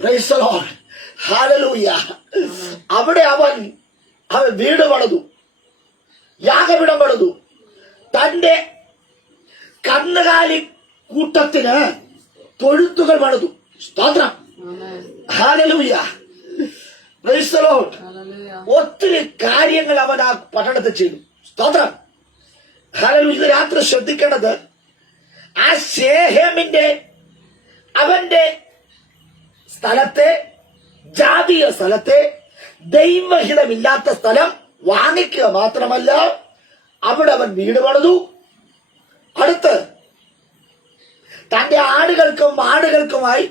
Praise the Lord. Hallelujah. അവിടെ അവൻ വീട് പണിതു, യാഗപീഠം പണിതു. തന്റെ കന്നുകാലി കൂട്ടത്തിന് തൊഴുത്തുകൾ പണിതു. സ്തോത്രം. ഹല്ലേലൂയ. Praise the Lord. ഒത്തിരി കാര്യങ്ങൾ അവൻ ആ പട്ടണത്തിൽ ചെയ്തു. സ്തോത്രം. ഹല്ലേലൂയ. ഇത് രാത്രി ശ്രദ്ധിക്കേണ്ടത് ആ ശേഖേമിന്റെ അവന്റെ സ്ഥലത്തെ, ജാതീയ സ്ഥലത്തെ, ദൈവഹിതമില്ലാത്ത സ്ഥലം വാങ്ങിക്കുക മാത്രമല്ല അവിടെ അവൻ വീട് പണിതു. അടുത്ത് തന്റെ ആടുകൾക്കും മാടുകൾക്കുമായി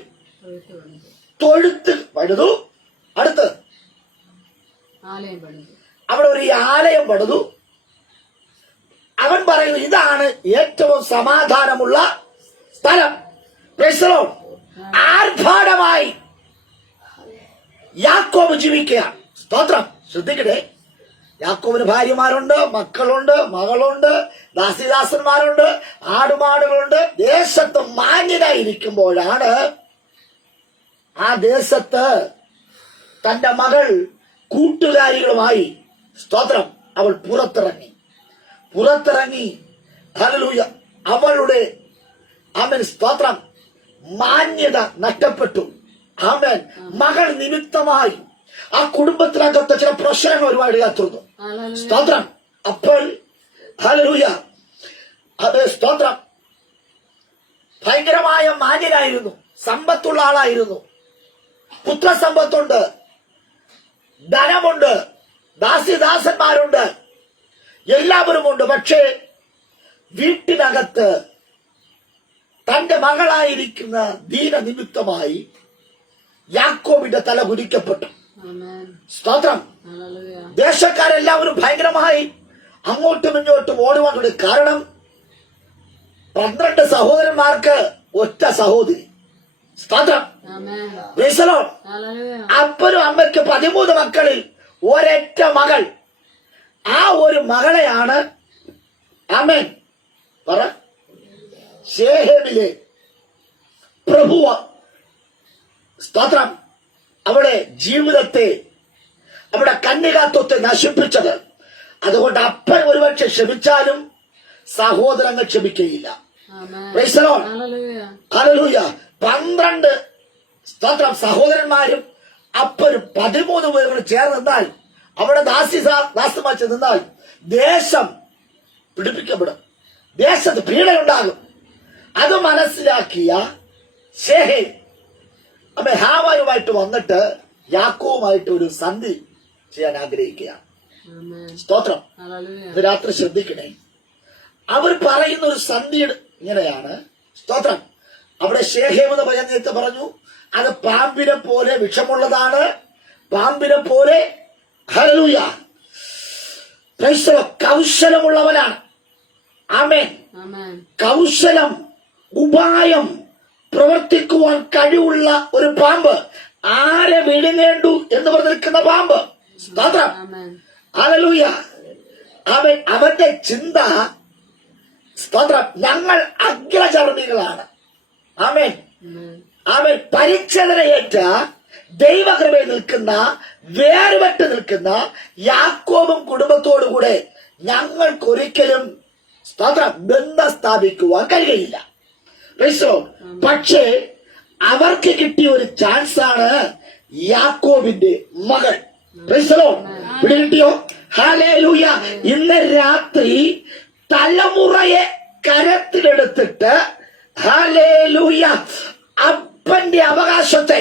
തൊഴുത്ത് പണിതു. അടുത്ത് അവിടെ ഒരു ആലയം പണിതു. അവൻ പറയുന്നു ഇതാണ് ഏറ്റവും സമാധാനമുള്ള സ്ഥലം. Price the Lord. ആർഭാടമായി യാക്കോബ് ജീവിക്കുക. സ്തോത്രം. ശ്രദ്ധിക്കട്ടെ, യാക്കോബിന് ഭാര്യമാരുണ്ട്, മക്കളുണ്ട്, മകളുണ്ട്, ദാസിദാസന്മാരുണ്ട്, ആടുമാടുകളുണ്ട്. ദേശത്ത് മാന്യനായിരിക്കുമ്പോഴാണ് ആ ദേശത്ത് തന്റെ മകൾ കൂട്ടുകാരികളുമായി സ്തോത്രം അവൾ പുറത്തിറങ്ങി. ഹല്ലേലൂയ അവളുടെ ആമേൻ സ്തോത്രം മാന്യത നഷ്ടപ്പെട്ടു. ആമേൻ മകൾ നിമിത്തമായി ആ കുടുംബത്തിനകത്ത് ചില പ്രശ്നങ്ങൾ ഒരുപാട് കാത്തുന്നു. സ്തോത്രം. അപ്പോൾ ഹല്ലേലൂയ അത് സ്തോത്രം ഭയങ്കരമായ മാന്യനായിരുന്നു, സമ്പത്തുള്ള ആളായിരുന്നു, പുത്രസമ്പത്തുണ്ട്, ധനമുണ്ട്, ദാസിദാസന്മാരുണ്ട്, എല്ലാവരുമുണ്ട്. പക്ഷേ വീട്ടിനകത്ത് തന്റെ മകളായിരിക്കുന്ന ദീനനിമിത്തമായി യാക്കോബിന്റെ തല കുരിക്കപ്പെട്ടു. സ്തോത്രം. ദേശക്കാരെല്ലാവരും ഭയങ്കരമായി അങ്ങോട്ടും ഇങ്ങോട്ടും ഓടുവാൻ തുടങ്ങി. കാരണം 12 സഹോദരന്മാർക്ക് ഒറ്റ സഹോദരി. സ്തോത്രം. ആമേൻ. Praise the Lord. ഹല്ലേലൂയ. അപ്പനും അമ്മയ്ക്ക് 13 മക്കളിൽ ഒരൊറ്റ മകൾ. ആ ഒരു മകളെയാണ് ആമേൻ പറ ശേഹേമിലെ പ്രഭുവ സ്തോത്രം അവിടെ ജീവിതത്തെ അവിടെ കന്യകാത്വത്തെ നശിപ്പിച്ചത്. അതുകൊണ്ട് അപ്പൻ ഒരുപക്ഷെ ക്ഷമിച്ചാലും സഹോദരങ്ങൾ ക്ഷമിക്കുകയില്ല. ആമേൻ. Praise the Lord. Hallelujah. Hallelujah. 12 സ്തോത്രം സഹോദരന്മാരും അപ്പനും 13 പേരും ചേർന്ന് നിന്നാൽ അവിടെ ദാസ്യമാച്ച് നിന്നാൽ ദേശം പിടിപ്പിക്കപ്പെടും, ദേശത്ത് പീഡയുണ്ടാകും. അത് മനസ്സിലാക്കിയ ശേഹേം ഹാവായുമായിട്ട് വന്നിട്ട് യാക്കോവുമായിട്ട് ഒരു സന്ധി ചെയ്യാൻ ആഗ്രഹിക്കുകയാണ്. ആമേൻ. സ്തോത്രം. ഹല്ലേലൂയ. ഇത് രാത്രി ശ്രദ്ധിക്കണേ. അവർ പറയുന്ന ഒരു സന്ധി ഇങ്ങനെയാണ്. സ്തോത്രം. അവിടെ ശേഹേം എന്ന് നേരത്തെ പറഞ്ഞു, അത് പാമ്പിനെ പോലെ വിഷമുള്ളതാണ്, പാമ്പിനെ പോലെ ഹല്ലേലൂയ കൗശലമുള്ളവനാണ്. ആമേൻ. ആമേൻ. കൗശലം, ഉപായം പ്രവർത്തിക്കുവാൻ കഴിവുള്ള ഒരു പാമ്പ്, ആരെ വിഴുങ്ങേണ്ടു എന്ന് പറഞ്ഞു നിൽക്കുന്ന പാമ്പ്. സ്തോത്രം. ആമേൻ. ഹല്ലേലൂയ. അവന്റെ ചിന്ത സ്തോത്രം ഞങ്ങൾ അഗ്രചർമ്മികളാണ്. ആമേൻ. ആമേൻ. അവൻ പരിച്ഛേദനയേറ്റ ദൈവകൃപയിൽ നിൽക്കുന്ന വേർപെട്ട് നിൽക്കുന്ന യാക്കോബും കുടുംബത്തോടുകൂടെ ഞങ്ങൾക്കൊരിക്കലും സ്തോത്രം ബന്ധം സ്ഥാപിക്കുവാൻ കഴിയുകയില്ല. പക്ഷേ അവർക്ക് കിട്ടിയ ഒരു ചാൻസ് ആണ് യാക്കോബിന്റെ മകൾ. ഇവിടെ കിട്ടിയോ? ഹല്ലേലൂയ. ഇന്ന് രാത്രി തലമുറയെ കരത്തിലെടുത്തിട്ട് ഹല്ലേലൂയ അപ്പന്റെ അവകാശത്തെ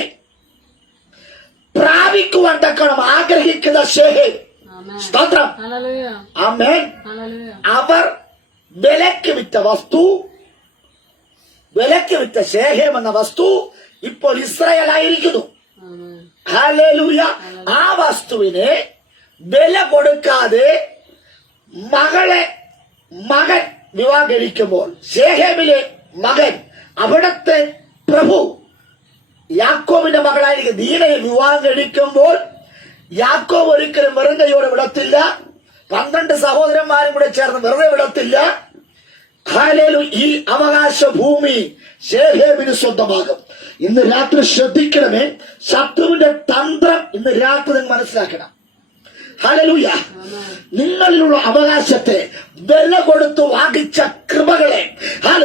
പ്രാപിക്കുവാൻ തക്കണം ആഗ്രഹിക്കുന്ന ശേഹേം. ആമേൻ. സ്തോത്രം. ഹല്ലേലൂയ. ആമേൻ. ഹല്ലേലൂയ. അവർ വിലക്ക് വിറ്റ വസ്തു, വിലക്ക് വിറ്റ ശേഹേം എന്ന വസ്തു ഇപ്പോൾ ഇസ്രായേൽ ആയിരിക്കുന്നു. ആമേൻ. ഹല്ലേലൂയ. ആ വസ്തുവിനെ വില കൊടുക്കാതെ മകൻ വിവാഹം കഴിക്കുമ്പോൾ ശേഹേമിലെ മകൻ അവിടത്തെ പ്രഭു യാക്കോബിന്റെ മകളായിരിക്കും ദീനയെ വിവാഹം കഴിക്കുമ്പോൾ യാക്കോബ് ഒരിക്കലും വെറും കൈയോടെ വിടത്തില്ല. 12 സഹോദരന്മാരും കൂടെ ചേർന്ന് വെറുതെ വിടത്തില്ല. ഹല്ലേലൂയ. ഈ അവകാശ ഭൂമി ശേഹേമിന് സ്വന്തമാകും. ഇന്ന് രാത്രി ശ്രദ്ധിക്കണമേ. ശത്രുവിന്റെ തന്ത്രം ഇന്ന് രാത്രി നിങ്ങൾ മനസ്സിലാക്കണം. ഹല്ലേലൂയ. നിങ്ങളിലുള്ള അവകാശത്തെ വില കൊടുത്തു വാങ്ങിച്ച കൃപകളെ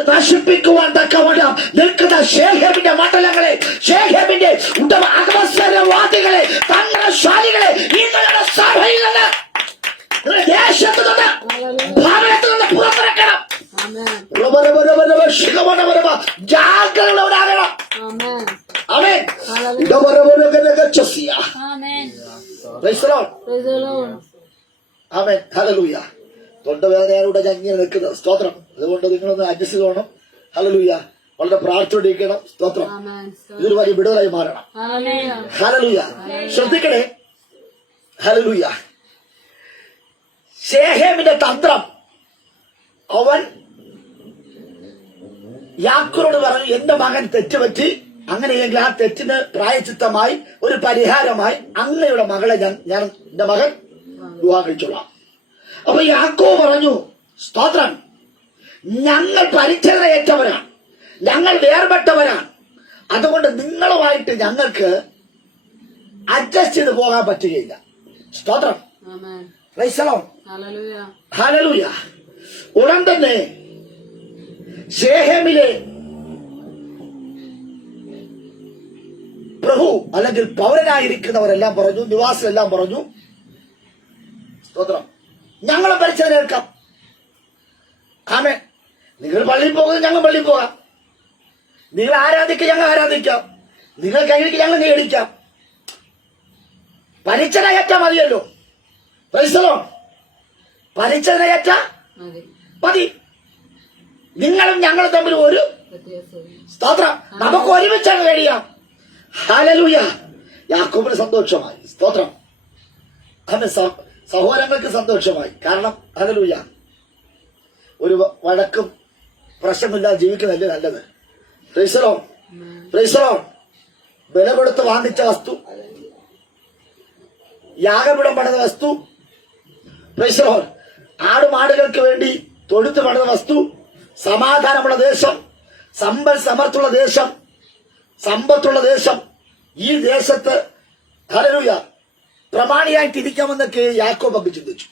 നശിപ്പിക്കുവാൻ തക്കവണ്ണം നിൽക്കുന്ന ശേഖേമിന്റെ മണ്ഡലങ്ങളെ, ശേഖേമിന്റെ അകവസരവാദികളെ, തന്ത്രശാലികളെ നിങ്ങളുടെ സഭയിൽ നിന്ന്, നിങ്ങളുടെ ദേശത്തു നിന്ന്, ഭവനത്തിൽ നിന്ന് പുറത്തിറക്കണം. ആമേൻ. ജാഗ്രതയുള്ളവരാകണം. ആമേൻ. ആമേൻ. ആമേൻ. Praise the Lord. Praise the Lord. ആമേൻ. ഹല്ലേലൂയ. തൊണ്ടവേദനയോടെ ഞാൻ ഇങ്ങനെ നിൽക്കുന്നത്. സ്തോത്രം. അതുകൊണ്ട് നിങ്ങളൊന്ന് അഡ്ജസ്റ്റ് ചെയ്യണം. ഹല്ലേലൂയ. വളരെ പ്രാർത്ഥിക്കണം. സ്തോത്രം. ആമേൻ. ഇതൊരു വലിയ വിടുതലായി മാറണം. ഹല്ലേലൂയ. ഹല്ലേലൂയ. ശ്രദ്ധിക്കണേ. ഹല്ലേലൂയ. ശേഹേമിന്റെ തന്ത്രം, അവൻ യാക്കോബോട് പറഞ്ഞു, എന്റെ മകൻ തെറ്റുപറ്റി, അങ്ങനെയെങ്കിൽ ആ തെറ്റിന് പ്രായച്ചിത്തമായി ഒരു പരിഹാരമായി അങ്ങയുടെ മകളെ ഞാൻ എന്റെ മകൻ വിവാഹം കഴിച്ചോളാം. അപ്പൊ യാക്കോബ് പറഞ്ഞു, സ്തോത്രം, ഞങ്ങൾ പരിച്ഛേദനയേറ്റവരാണ്, ഞങ്ങൾ വേർപെട്ടവരാണ്, അതുകൊണ്ട് നിങ്ങളുമായിട്ട് ഞങ്ങൾക്ക് അഡ്ജസ്റ്റ് ചെയ്ത് പോകാൻ പറ്റുകയില്ല. സ്തോത്രം. ആമേൻ. Praise the Lord. ഹല്ലേലൂയ. ഹല്ലേലൂയ. ഉടൻ തന്നെ ശേഹേമിലെ പ്രഭു അല്ലെങ്കിൽ പൗരനായിരിക്കുന്നവരെല്ലാം പറഞ്ഞു, നിവാസികളെല്ലാം പറഞ്ഞു, സ്തോത്രം, ഞങ്ങൾ പരിച്ഛേദന ഏൽക്കാം. ആമേൻ. നിങ്ങൾ പള്ളിയിൽ പോകുന്നത് ഞങ്ങൾ പള്ളിയിൽ പോകാം, നിങ്ങൾ ആരാധിക്കുക ഞങ്ങൾ ആരാധിക്കാം, നിങ്ങൾ കൈയടിക്കുക ഞങ്ങൾ കൈയടിക്കാം, പരിച്ഛേദനയേറ്റ മതിയല്ലോ. Price the Lord. പരിച്ഛേദനയേറ്റ മതി. മതി. നിങ്ങളും ഞങ്ങളും തമ്മിൽ ഒരു വ്യത്യാസമില്ല. സ്തോത്രം, നമുക്ക് ഒരുമിച്ചങ്ങ് കഴിയാം. ഹല്ലേലൂയ. യാക്കോബിന് സന്തോഷമായി. സ്തോത്രം. അവന്റെ സഹോദരങ്ങൾക്ക് സന്തോഷമായി. കാരണം ഹല്ലേലൂയ, ഒരു വഴക്കും പ്രശ്നമില്ലാതെ ജീവിക്കുന്നതല്ലേ നല്ലത്. Price the Lord. Praise the Lord. വില കൊടുത്ത് വാങ്ങിച്ച വസ്തു, യാഗപീഠം പണിത വസ്തു, പ്രൈസ് ദി ലോർഡ്. ആടുമാടുകൾക്ക് വേണ്ടി തൊഴുത്ത് പണിത വസ്തു, സമാധാനമുള്ള ദേശം, സമർത്ഥുള്ള ദേശം, സമ്പത്തുള്ള ദേശം. ഈ ദേശത്ത് ഹല്ലേലൂയ പ്രമാണിയായിട്ട് ഇരിക്കാമെന്നൊക്കെ യാക്കോബ് ചിന്തിച്ചു.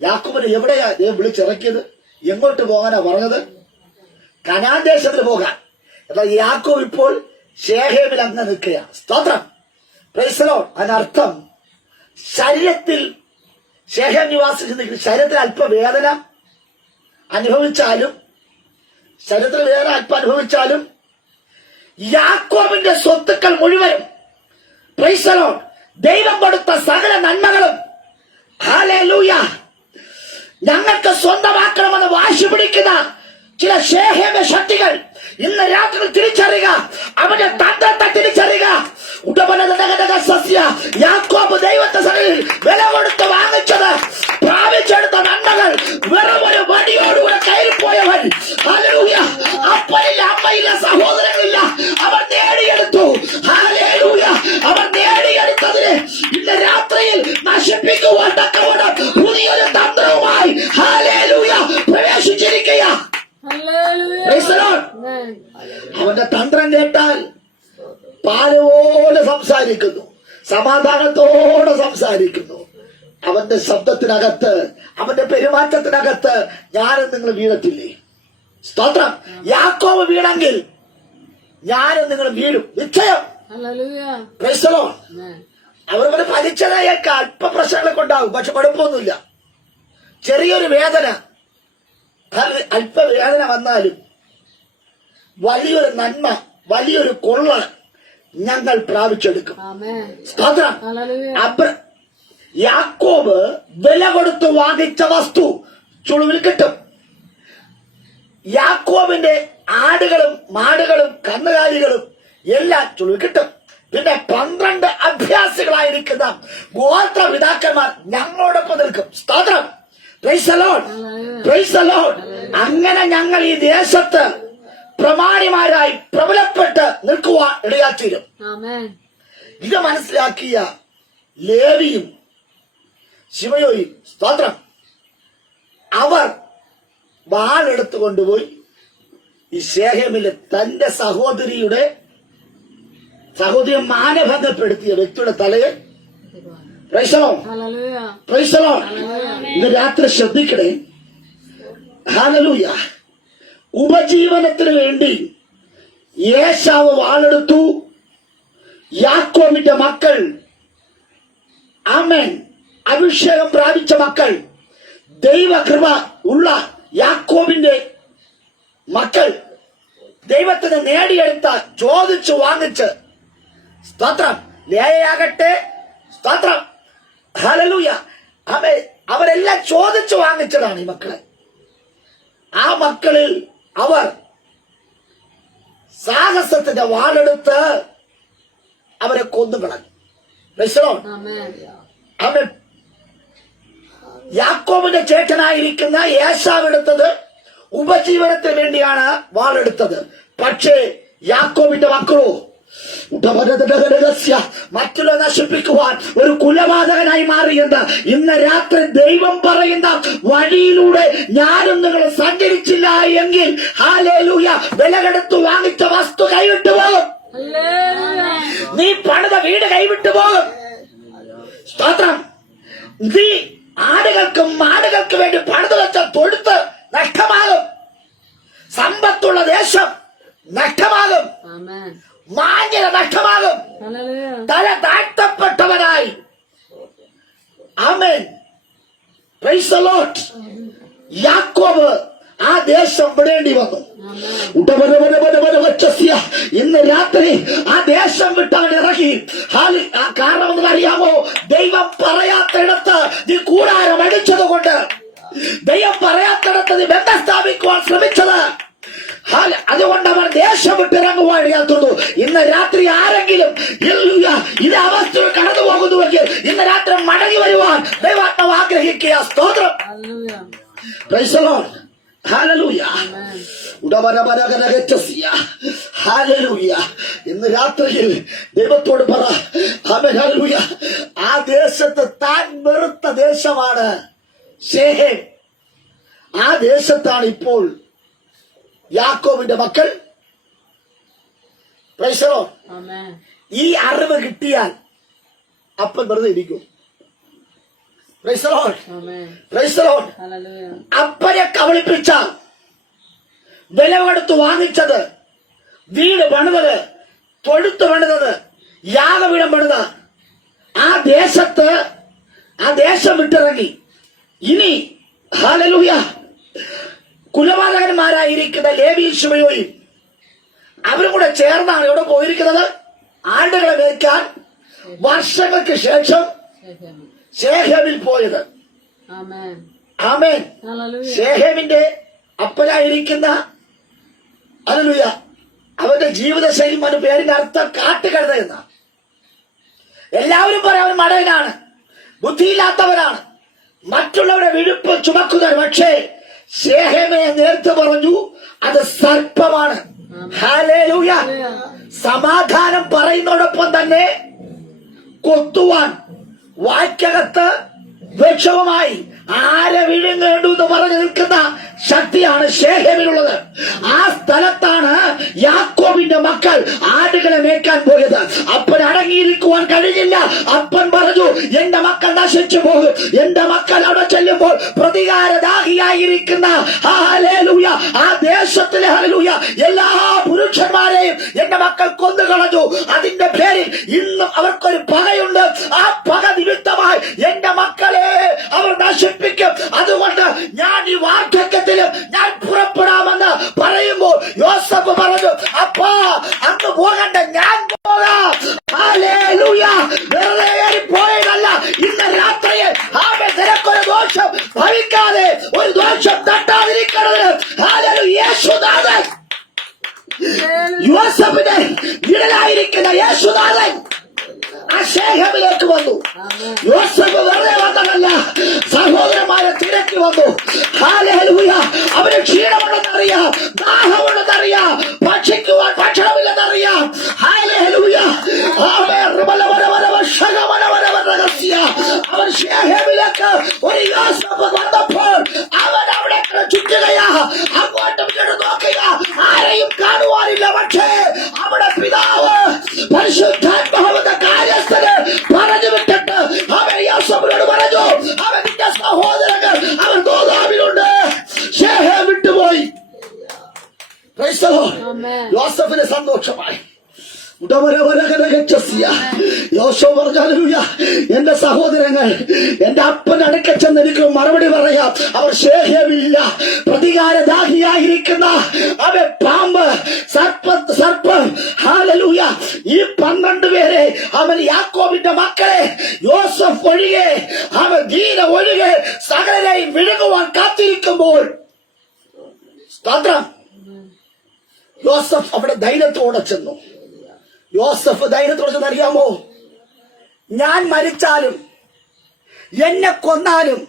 യാക്കോബിനെ എവിടെയാ ദൈവം വിളിച്ചിറക്കിയത്? എങ്ങോട്ട് പോകാനാ പറഞ്ഞത്? കനാൻ ദേശത്തിന് പോകാൻ. എന്നാൽ യാക്കോബ് ഇപ്പോൾ ശേഖേമിൽ അങ്ങ് നിൽക്കുക. സ്തോത്രം, പ്രൈസ് ദി ലോർഡ്. അതിനർത്ഥം ശരീരത്തിൽ ശേഖേം നിവാസിച്ച് നിൽക്കുന്ന ശരീരത്തിൽ അല്പവേദന അനുഭവിച്ചാലും, ശരീരത്തിൽ വേദന അല്പം അനുഭവിച്ചാലും യാക്കോബിന്റെ സ്വത്തുക്കൾ മുഴുവനും, പ്രൈസ് ദി ലോർഡ്, ദൈവം കൊടുത്ത സകല നന്മകളും ഹല്ലേലൂയ ഞങ്ങൾക്ക് സ്വന്തമാക്കണമെന്ന് വാശി പിടിക്കുന്ന ചില ശേഖേമ ശക്തികൾ ഇന്ന് രാത്രി തിരിച്ചറിയുക. അവന്റെ തന്ത്രത്തെ തിരിച്ചറിയുക. യാക്കോബ് ദൈവത്തെ സന്നിധിയിൽ വില കൊടുത്ത് വാങ്ങിച്ചത്, പ്രാപിച്ചെടുത്ത നന്മകൾ വെറും ഒരു വടിയോടുകൂടെ കയറിപ്പോയവൻ. ഹല്ലേലൂയ. അപ്പനില്ല, അമ്മയില്ല, സഹോദരങ്ങളില്ല. അവർ നേടിയെടുത്തു. ഹല്ലേലൂയ. അവർ നേടിയെടുത്തതിന് ഇന്ന് രാത്രിയിൽ നശിപ്പിക്കുവാൻ തക്കവണ്ണം പുതിയൊരു തന്ത്രവുമായി ഹല്ലേലൂയ പ്രവേശിച്ചിരിക്കുക. Praise the Lord. അവന്റെ തന്ത്രം കേട്ടാൽ പാലുപോലെ സംസാരിക്കുന്നു, സമാധാനത്തോടെ സംസാരിക്കുന്നു. അവന്റെ ശബ്ദത്തിനകത്ത്, അവന്റെ പെരുമാറ്റത്തിനകത്ത് ഞാനും നിങ്ങൾ വീഴത്തില്ലേ? സ്തോത്രം. യാക്കോബ് വീണെങ്കിൽ ഞാനും നിങ്ങൾ വീഴും, നിശ്ചയം. Praise the Lord. അവർ പരിചയയേക്കാൾ അല്പ പ്രശ്നങ്ങളൊക്കെ ഉണ്ടാകും, പക്ഷെ കുഴപ്പമൊന്നുമില്ല. ചെറിയൊരു വേദന, അല്പവേദന വന്നാലും വലിയൊരു നന്മ, വലിയൊരു കൊള്ള ഞങ്ങൾ പ്രാപിച്ചെടുക്കും. സ്തോത്രം. യാക്കോബ് വില കൊടുത്ത് വാങ്ങിച്ച വസ്തു ചുളുവിൽ കിട്ടും. യാക്കോബിന്റെ ആടുകളും മാടുകളും കന്നുകാലികളും എല്ലാം ചുളുവിൽ കിട്ടും. പിന്നെ 12 അഭ്യാസികളായിരിക്കുന്ന ഗോത്ര പിതാക്കന്മാർ ഞങ്ങളോടൊപ്പം നിൽക്കും. സ്തോത്രം. Praise the Lord. Praise the Lord. അങ്ങനെ ഞങ്ങൾ ഈ ദേശത്ത് പ്രമാണിമാരായി പ്രബലപ്പെട്ട് നിൽക്കുവാൻ ഇടയാത്തീരും. ഇത് മനസ്സിലാക്കിയ ലേവിയും ശിമയോയും, സ്തോത്രം, അവർ വാളെടുത്തു കൊണ്ടുപോയി ഈ ശേഖേമിലെ തന്റെ സഹോദരിയെ മാനഭംഗപ്പെടുത്തിയ വ്യക്തിയുടെ തലയെ, price the Lord, praise the Lord. ഇന്ന് രാത്രി ശ്രദ്ധിക്കണേ. ഹല്ലേലൂയ. ഉപജീവനത്തിന് വേണ്ടി ഏശാവ് വാളെടുത്തു. യാക്കോബിന്റെ മക്കൾ, ആമേൻ, അഭിഷേകം പ്രാപിച്ച മക്കൾ, ദൈവകൃപ ഉള്ള യാക്കോബിന്റെ മക്കൾ ദൈവത്തിന് നേടിയെടുത്ത, ചോദിച്ചു വാങ്ങിച്ച്, സ്തോത്രം, ലേയാകട്ടെ, സ്തോത്രം, ഹല്ലേലൂയ, അവരെല്ലാം ചോദിച്ചു വാങ്ങിച്ചതാണ് ഈ മക്കളെ. ആ മക്കളിൽ അവർ സാഹസത്തിന്റെ വാളെടുത്ത് അവരെ കൊന്നുകളഞ്ഞു. അവൻ യാക്കോബിന്റെ ചേട്ടനായിരിക്കുന്ന ഏശാവ് എടുത്തത് ഉപജീവനത്തിന് വേണ്ടിയാണ് വാളെടുത്തത്. പക്ഷേ യാക്കോബിന്റെ മക്കളോ മറ്റുള്ള നശിപ്പിക്കുവാൻ ഒരു കുലപാതകനായി മാറിയെന്ന് ഇന്ന് രാത്രി ദൈവം പറയുന്ന വഴിയിലൂടെ ഞാനും നിങ്ങൾ സഞ്ചരിച്ചില്ല എങ്കിൽ ഹല്ലേലൂയ വില കൊടുത്ത് വാങ്ങിച്ച വസ്തു കൈവിട്ടു പോകും. നീ പണിത വീട് കൈവിട്ടു പോകും. സ്തോത്രം. നീ ആടുകൾക്കും മാടുകൾക്ക് വേണ്ടി പണിത് വെച്ച തൊഴുത്ത് നഷ്ടമാകും. സമ്പത്തുള്ള ദേശം നഷ്ടമാകും. മാന്യത നഷ്ടമാകും. തല താഴ്ത്തപ്പെട്ടവനായി, ആമേൻ, പ്രൈസ് ദി ലോർഡ്, യാക്കോബ് ആ ദേശം വിടേണ്ടി വന്നു. ഇന്ന് രാത്രി ആ ദേശം വിട്ടാൻ ഇറങ്ങി. കാരണം എന്ന് അറിയാമോ? ദൈവം പറയാത്തിടത്ത് നീ കൂടാരം അടിച്ചത് കൊണ്ട്, ദൈവം പറയാത്തിടത്ത് നീ ബന്ധം സ്ഥാപിക്കുവാൻ ശ്രമിച്ചത്, അതുകൊണ്ട് അവർ ദേശം വിട്ടിറങ്ങുവാൻ ഇടയാത്തുള്ളൂ. ഇന്ന് രാത്രി ആരെങ്കിലും ഇത് അവസ്ഥ കടന്നു പോകുന്നുവെങ്കിൽ ഇന്ന് രാത്രി മടങ്ങി വരുവാൻ ദൈവാത്മാവ് ആഗ്രഹിക്കുക. സ്തോത്രം. Praise the Lord. ഹല്ലേലൂയ. Amen. ഉടവരവരകരകറ്റസിയ. ഹല്ലേലൂയ. ഇന്ന് രാത്രിയിൽ ദൈവത്തോട് പറ, ആമേൻ, ഹല്ലേലൂയ. ആ ദേശത്ത് താൻ വെറുത്ത ദേശമാണ് ശേഖേം. ആ ദേശത്താണ് ഇപ്പോൾ യാക്കോബിന്റെ മക്കൾ. Price the Lord. Amen. ഈ അറിവ് കിട്ടിയാൽ അപ്പൻ വെറുതെ ഇരിക്കും. Price the Lord. Amen. Praise the Lord. Hallelujah. അപ്പനെ കബളിപ്പിച്ച, വില കൊടുത്ത് വാങ്ങിച്ചത്, വീട് പണിതത്, തൊഴുത്ത് പണിതത്, യാഗപീഠം പണിത ആ ദേശത്ത്, ആ ദേശം വിട്ടിറങ്ങി ഇനി ഹല്ലേലൂയ കുലപാതകന്മാരായിരിക്കുന്ന ലേവി ശിമയോയും അവരും കൂടെ ചേർന്നാണ് ഇവിടെ പോയിരിക്കുന്നത്. ആടുകളെ മേയ്ക്കാൻ വർഷങ്ങൾക്ക് ശേഷം Shechem. ശേഖേമിൽ പോയത്. Amen. ആമേൻ. Hallelujah. ശേഖേമിന്റെ അപ്പനായിരിക്കുന്ന ഹല്ലേലൂയ അവന്റെ ജീവിതശൈലി പേരിന്റെ അർത്ഥം കാട്ടുകഴുത എന്ന. എല്ലാവരും പറയും അവൻ മടയനാണ്, ബുദ്ധിയില്ലാത്തവരാണ്, മറ്റുള്ളവരുടെ വിഴുപ്പ് ചുമക്കുന്നവർ. പക്ഷേ ശേഖേമെ നേരത്തെ പറഞ്ഞു അത് സർപ്പമാണ്. ഹല്ലേലൂയ. സമാധാനം പറയുന്നതോടൊപ്പം തന്നെ കൊത്തുവാൻ വായ്ക്കകത്ത് വൃക്ഷവുമായി ആരെ വിഴുങ്ങേണ്ടു എന്ന് പറഞ്ഞു നിൽക്കുന്ന ശക്തിയാണ് ശേഖേമിനുള്ളത്. ആ സ്ഥലത്താണ് യാക്കോബിന്റെ മക്കൾ ആടുകളെ മേയ്ക്കാൻ പോയത്. അപ്പൻ അടങ്ങിയിരിക്കുവാൻ കഴിഞ്ഞില്ല. അപ്പൻ പറഞ്ഞു, എന്റെ മക്കൾ നശിച്ചു പോകും. എന്റെ മക്കൾ അവിടെ ചെല്ലുമ്പോൾ പ്രതികാരദാഹിയായിരിക്കുന്ന ഹല്ലേലൂയ ആ ദേശത്തിലെ ഹല്ലേലൂയ എല്ലാ പുരുഷന്മാരെയും എന്റെ മക്കൾ കൊന്നുകളഞ്ഞു. അതിന്റെ പേരിൽ ഇന്നും അവർക്കൊരു പകയുണ്ട്. ആ പക നിമിത്തമായി എന്റെ മക്കളെ അവർ നശിപ്പിക്കും. അതുകൊണ്ട് ഞാൻ ഈ വാർദ്ധക്യത്തിലും ഞാൻ പുറപ്പെടാമെന്ന് പറയുമ്പോൾ യോസഫ് പറഞ്ഞു, അപ്പാ അങ്ങ് പോകണ്ട, ഞാൻ പോകാം. ഹല്ലേലൂയ. വെറുതെ പോയതല്ല. ഇന്ന് രാത്രിയിൽ നിനക്കൊരു ദോഷം ഭവിക്കാതെ, ഒരു ദോഷം തട്ടാതിരിക്കണത് ഹല്ലേലൂയ യേശുനാഥൻ, യോസഫിന്റെ നിഴലായിരിക്കുന്ന യേശുനാഥൻ ആ ശേഖേമിലേക്ക് വന്നു. യോസഫ് വെറുതെ വന്നതല്ല, സഹോദരന്മാരെ തിരക്കി വന്നു. ഹല്ലേലൂയ. അവന് ക്ഷീണമുണ്ടെന്നറിയാം, ദാഹമുണ്ടെന്നറിയാം, ഭക്ഷിക്കുവാൻ ഭക്ഷണമില്ലെന്നറിയാം. ഹല്ലേലൂയ. അവൻ ശേഖേമിലേക്ക് ഒരു യോസഫ് വന്നപ്പോൾ അവൻ അവിടെ ചുറ്റുകയാ, അങ്ങോട്ടും ഇങ്ങോട്ടും നോക്കുക, ആരെയും കാണുവാനില്ല. പക്ഷേ അവിടെ പിതാവ് പരിശുദ്ധാത്മാവിന്റെ കാര്യസ്ഥന് പറഞ്ഞു വിട്ടിട്ട് അവൻ യോസഫിനോട് പറഞ്ഞു, അവൻ നിന്റെ സഹോദരങ്ങൾ അവൻ ദോതാവിലുണ്ട്. ശേഖേം വിട്ടുപോയി. Price the Lord. Amen. യോസഫിന് സന്തോഷമായി. യോശുവ പറഞ്ഞു, ഹല്ലേലൂയ, എന്റെ സഹോദരങ്ങൾ എന്റെ അപ്പൻ അടുക്കൽ ചെന്ന് എനിക്ക് മറുപടി പറയാം. അവർ ശേഖേമില്ല. പ്രതികാരദാഹിയായിരിക്കുന്ന അവൻ പാമ്പ്, സർപ്പം ഹല്ലേലൂയ ഈ 12 പേരെ അവൻ യാക്കോബിന്റെ മക്കളെ യോസഫ് ഒഴികെ, അവൻ ധീര ഒഴികെ സകലരെയും വിഴുങ്ങുവാൻ കാത്തിരിക്കുമ്പോൾ സ്തോത്രം, യോസഫ് അവിടെ ധൈര്യത്തോടെ ചെന്നു. യോസഫ് ധൈര്യത്തോടെ ചെന്ന്, അറിയാമോ, ഞാൻ മരിച്ചാലും എന്നെ കൊന്നാലും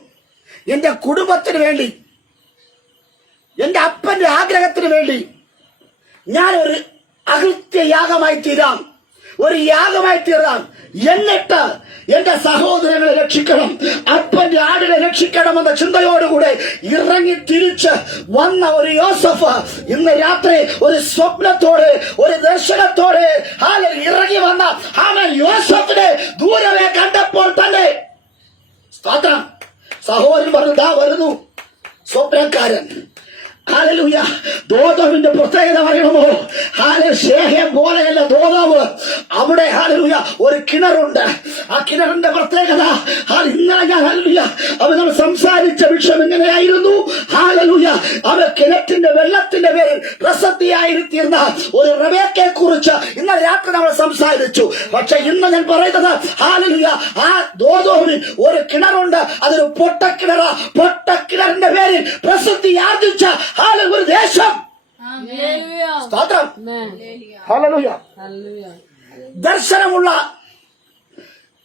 എന്റെ കുടുംബത്തിന് വേണ്ടി, എന്റെ അപ്പന്റെ ആഗ്രഹത്തിന് വേണ്ടി ഞാൻ ഒരു അകൃത്യയാഗമായി തീരാം, ഒരു യാഗമായി തീരാം. എന്നിട്ട് എന്റെ സഹോദരങ്ങളെ രക്ഷിക്കണം, അപ്പന്റെ ആടിനെ രക്ഷിക്കണമെന്ന ചിന്തയോടുകൂടെ ഇറങ്ങി തിരിച്ച് വന്ന ഒരു യോസഫ് ഇന്ന് രാത്രി ഒരു സ്വപ്നത്തോടെ, ഒരു ദർശനത്തോടെ ഇറങ്ങി വന്ന അവൻ യോസഫിനെ ദൂരവേ കണ്ടപ്പോൾ തന്നെ സ്തോത്രം, സഹോദരൻ പറഞ്ഞു, ദാ വരുന്നു സ്വപ്നക്കാരൻ. ഹല്ലേലൂയ. ദോതാവിന്റെ പ്രത്യേകത പറയണമോ? ശേഖേം പോലെയല്ല ദോതാവ്. അവിടെ ഹല്ലേലൂയ ഒരു കിണറുണ്ട്. ആ കിണറിന്റെ പ്രത്യേകത ഇന്നലെ ഞാൻ ഹല്ലേലൂയ അവൻ നമ്മൾ സംസാരിച്ച വിഷയം എങ്ങനെയായിരുന്നു? ഹല്ലേലൂയ അവൻ കിണറ്റിന്റെ വെള്ളത്തിന്റെ പേരിൽ പ്രസിദ്ധിയായിരുന്ന ഒരു റബേക്കയെ കുറിച്ച് ഇന്നലെ രാത്രി നമ്മൾ സംസാരിച്ചു. പക്ഷെ ഇന്ന് ഞാൻ പറയുന്നത് ഹല്ലേലൂയ ആ ദോതാവിൽ ഒരു കിണറുണ്ട്. അതൊരു പൊട്ടക്കിണറ. പൊട്ടക്കിണറിന്റെ പേരിൽ പ്രസിദ്ധി ആർജിച്ച ഒരു ദേശം. സ്തോത്രം. ഹല്ലേലൂയ. ദർശനമുള്ള,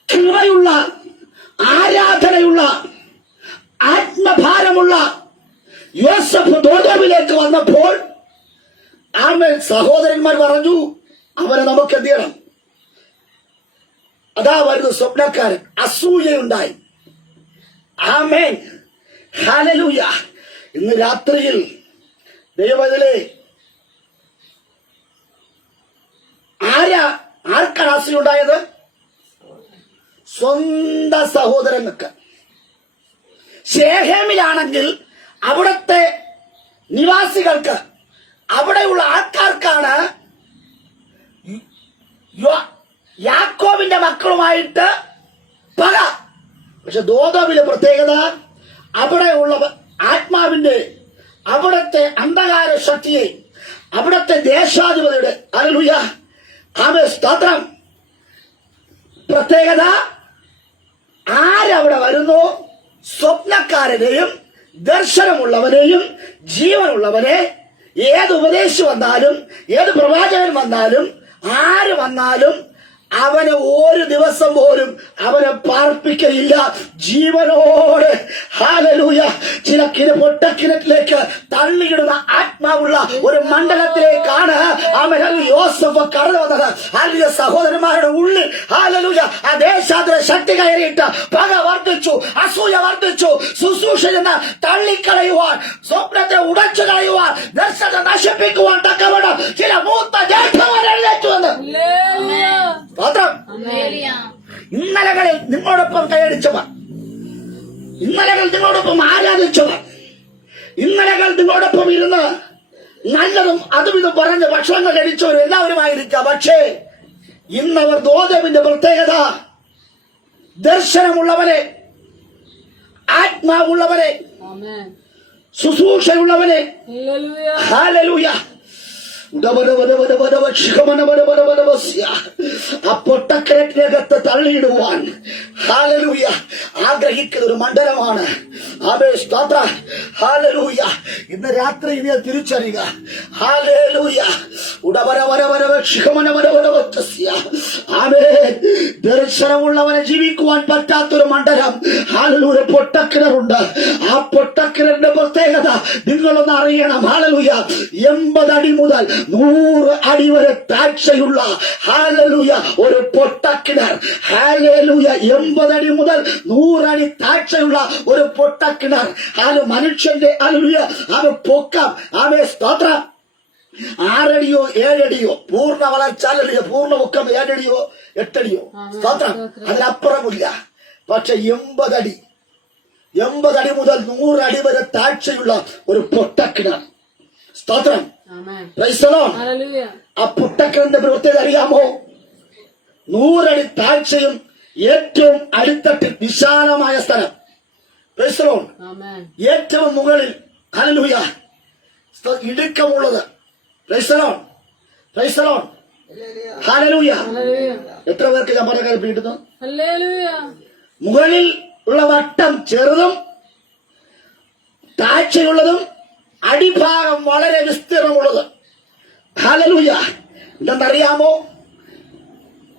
കൃപയുള്ള, ആരാധനയുള്ള, ആത്മഭാരമുള്ള യോസഫ് ദോദോമിലേക്ക് വന്നപ്പോൾ ആമേൻ സഹോദരന്മാർ പറഞ്ഞു, അവനെ നമുക്ക് എന്ത് ചെയ്യണം? അതാ വരുന്നു സ്വപ്നക്കാരൻ. അസൂയയുണ്ടായി. ആമേൻ, ഹല്ലേലൂയ. ഇന്ന് രാത്രിയിൽ ദൈവത്തിലെ ആർക്കാണ് അസൂയുണ്ടായത്? സ്വന്തം സഹോദരങ്ങൾക്ക്. ശേഖേമിലാണെങ്കിൽ അവിടുത്തെ നിവാസികൾക്ക്, അവിടെയുള്ള ആൾക്കാർക്കാണ് യാക്കോബിന്റെ മക്കളുമായിട്ട് പക. പക്ഷെ ദോദോമിലെ പ്രത്യേകത, അവിടെയുള്ള ആത്മാവിന്റെ, അവിടുത്തെ അന്ധകാര ശക്തിയെ, അവിടുത്തെ ദേശാധിപതിയുടെ ഹല്ലേലൂയ ആമേൻ സ്തോത്രം പ്രത്യേകത, ആരവിടെ വരുന്നു? സ്വപ്നക്കാരനെയും ദർശനമുള്ളവനെയും ജീവനുള്ളവനെ, ഏത് ഉപദേശം വന്നാലും, ഏത് പ്രവാചകൻ വന്നാലും, ആര് വന്നാലും അവനെ ഒരു ദിവസം പോലും അവനെ പാർപ്പിക്കയില്ല. ജീവനോടെ ഹല്ലേലൂയ ചില പൊട്ടക്കിണറ്റിലേക്ക് തള്ളിയിടുന്ന ആത്മാവുള്ള ഒരു മണ്ഡലത്തിലേക്കാണ് അവൻ യോസഫ് കടന്നു വന്നത്. ഹല്ലേലൂയ സഹോദരന്മാരുടെ ഉള്ളിൽ ഹല്ലേലൂയ ആ ദേശാന്തര ശക്തി കയറിയിട്ട് പക വർദ്ധിച്ചു, അസൂയ വർദ്ധിച്ചു. ശുശ്രൂഷയെന്ന് തള്ളിക്കളയുവാൻ, സ്വപ്നത്തെ ഉടച്ചു കളയുവാൻ, ദർശനം നശിപ്പിക്കുവാൻ തക്കവണ്ണം ചില മൂത്ത ജ്യേഷ്ഠന്മാർ എഴുന്നേറ്റു എന്ന്. ഇന്നലകളിൽ നിങ്ങളോടൊപ്പം കൈയടിച്ചവർ, ഇന്നലകൾ നിങ്ങളോടൊപ്പം ആരാധിച്ചവർ, ഇന്നലകൾ നിങ്ങളോടൊപ്പം ഇരുന്ന് നല്ലതും അതും ഇതും പറഞ്ഞ് ഭക്ഷണങ്ങൾ കഴിച്ചവരും എല്ലാവരുമായിരിക്കാം. പക്ഷേ ഇന്നവർ ദോദോമിന്റെ പ്രത്യേകത, ദർശനമുള്ളവരെ, ആത്മാവുള്ളവരെ, ശുശ്രൂഷയുള്ളവരെ, ഹല്ലേലൂയ ആ പൊട്ടക്കിണറ്റിനകത്ത് തള്ളിയിടുവാൻ ഹല്ലേലൂയ ആഗ്രഹിക്കുന്ന ഒരു മണ്ഡലമാണ്. ഹല്ലേലൂയ ഇന്ന് രാത്രി നീ തിരിച്ചറിയുക. ഹല്ലേലൂയ ദർശനമുള്ളവനെ ജീവിക്കുവാൻ പറ്റാത്തൊരു മണ്ഡലം ഹല്ലേലൂയ പൊട്ടക്കിണറുണ്ട്. ആ പൊട്ടക്കിണറിന്റെ പ്രത്യേകത നിങ്ങളൊന്ന് അറിയണം. ഹല്ലേലൂയ 80 അടി മുതൽ 100 അടി വരെ താഴ്ചയുള്ള ഹല്ലേലൂയ ഒരു പൊട്ടക്കിണർ. ഹല്ലേലൂയ 80 അടി മുതൽ 100 അടി താഴ്ചയുള്ള ഒരു പൊട്ടക്കിണർ. മനുഷ്യന്റെ ഹല്ലേലൂയ അവ പൊക്കം, അവ സ്തോത്രം 6 അടിയോ 7 അടിയോ പൂർണ്ണ വളർച്ച, പൂർണ്ണ പൊക്കം 7 അടിയോ 8 അടിയോ സ്തോത്രം, അതിനപ്പുറമില്ല. പക്ഷെ 80 അടി മുതൽ 100 അടി വരെ താഴ്ചയുള്ള ഒരു പൊട്ടക്കിണർ. സ്തോത്രം. ആ പൊട്ടക്കിണറിന്റെ പ്രത്യേകത അറിയാമോ? 100 അടി താഴ്ചയും ഏറ്റവും അടിത്തട്ടിൽ വിശാലമായ സ്ഥലം. ഏറ്റവും മുകളിൽ ഹല്ലേലൂയ ഇടുക്കമുള്ളത്. ഹല്ലേലൂയ എത്ര പേർക്ക് ഞാൻ പറഞ്ഞ കാര്യം കിട്ടുന്നു? മുകളിൽ ഉള്ള വട്ടം ചെറുതും താഴ്ചയുള്ളതും അടിഭാഗം വളരെ വിസ്തീർണമുള്ളത്. ഹല്ലേലൂയ എന്തെന്നറിയാമോ?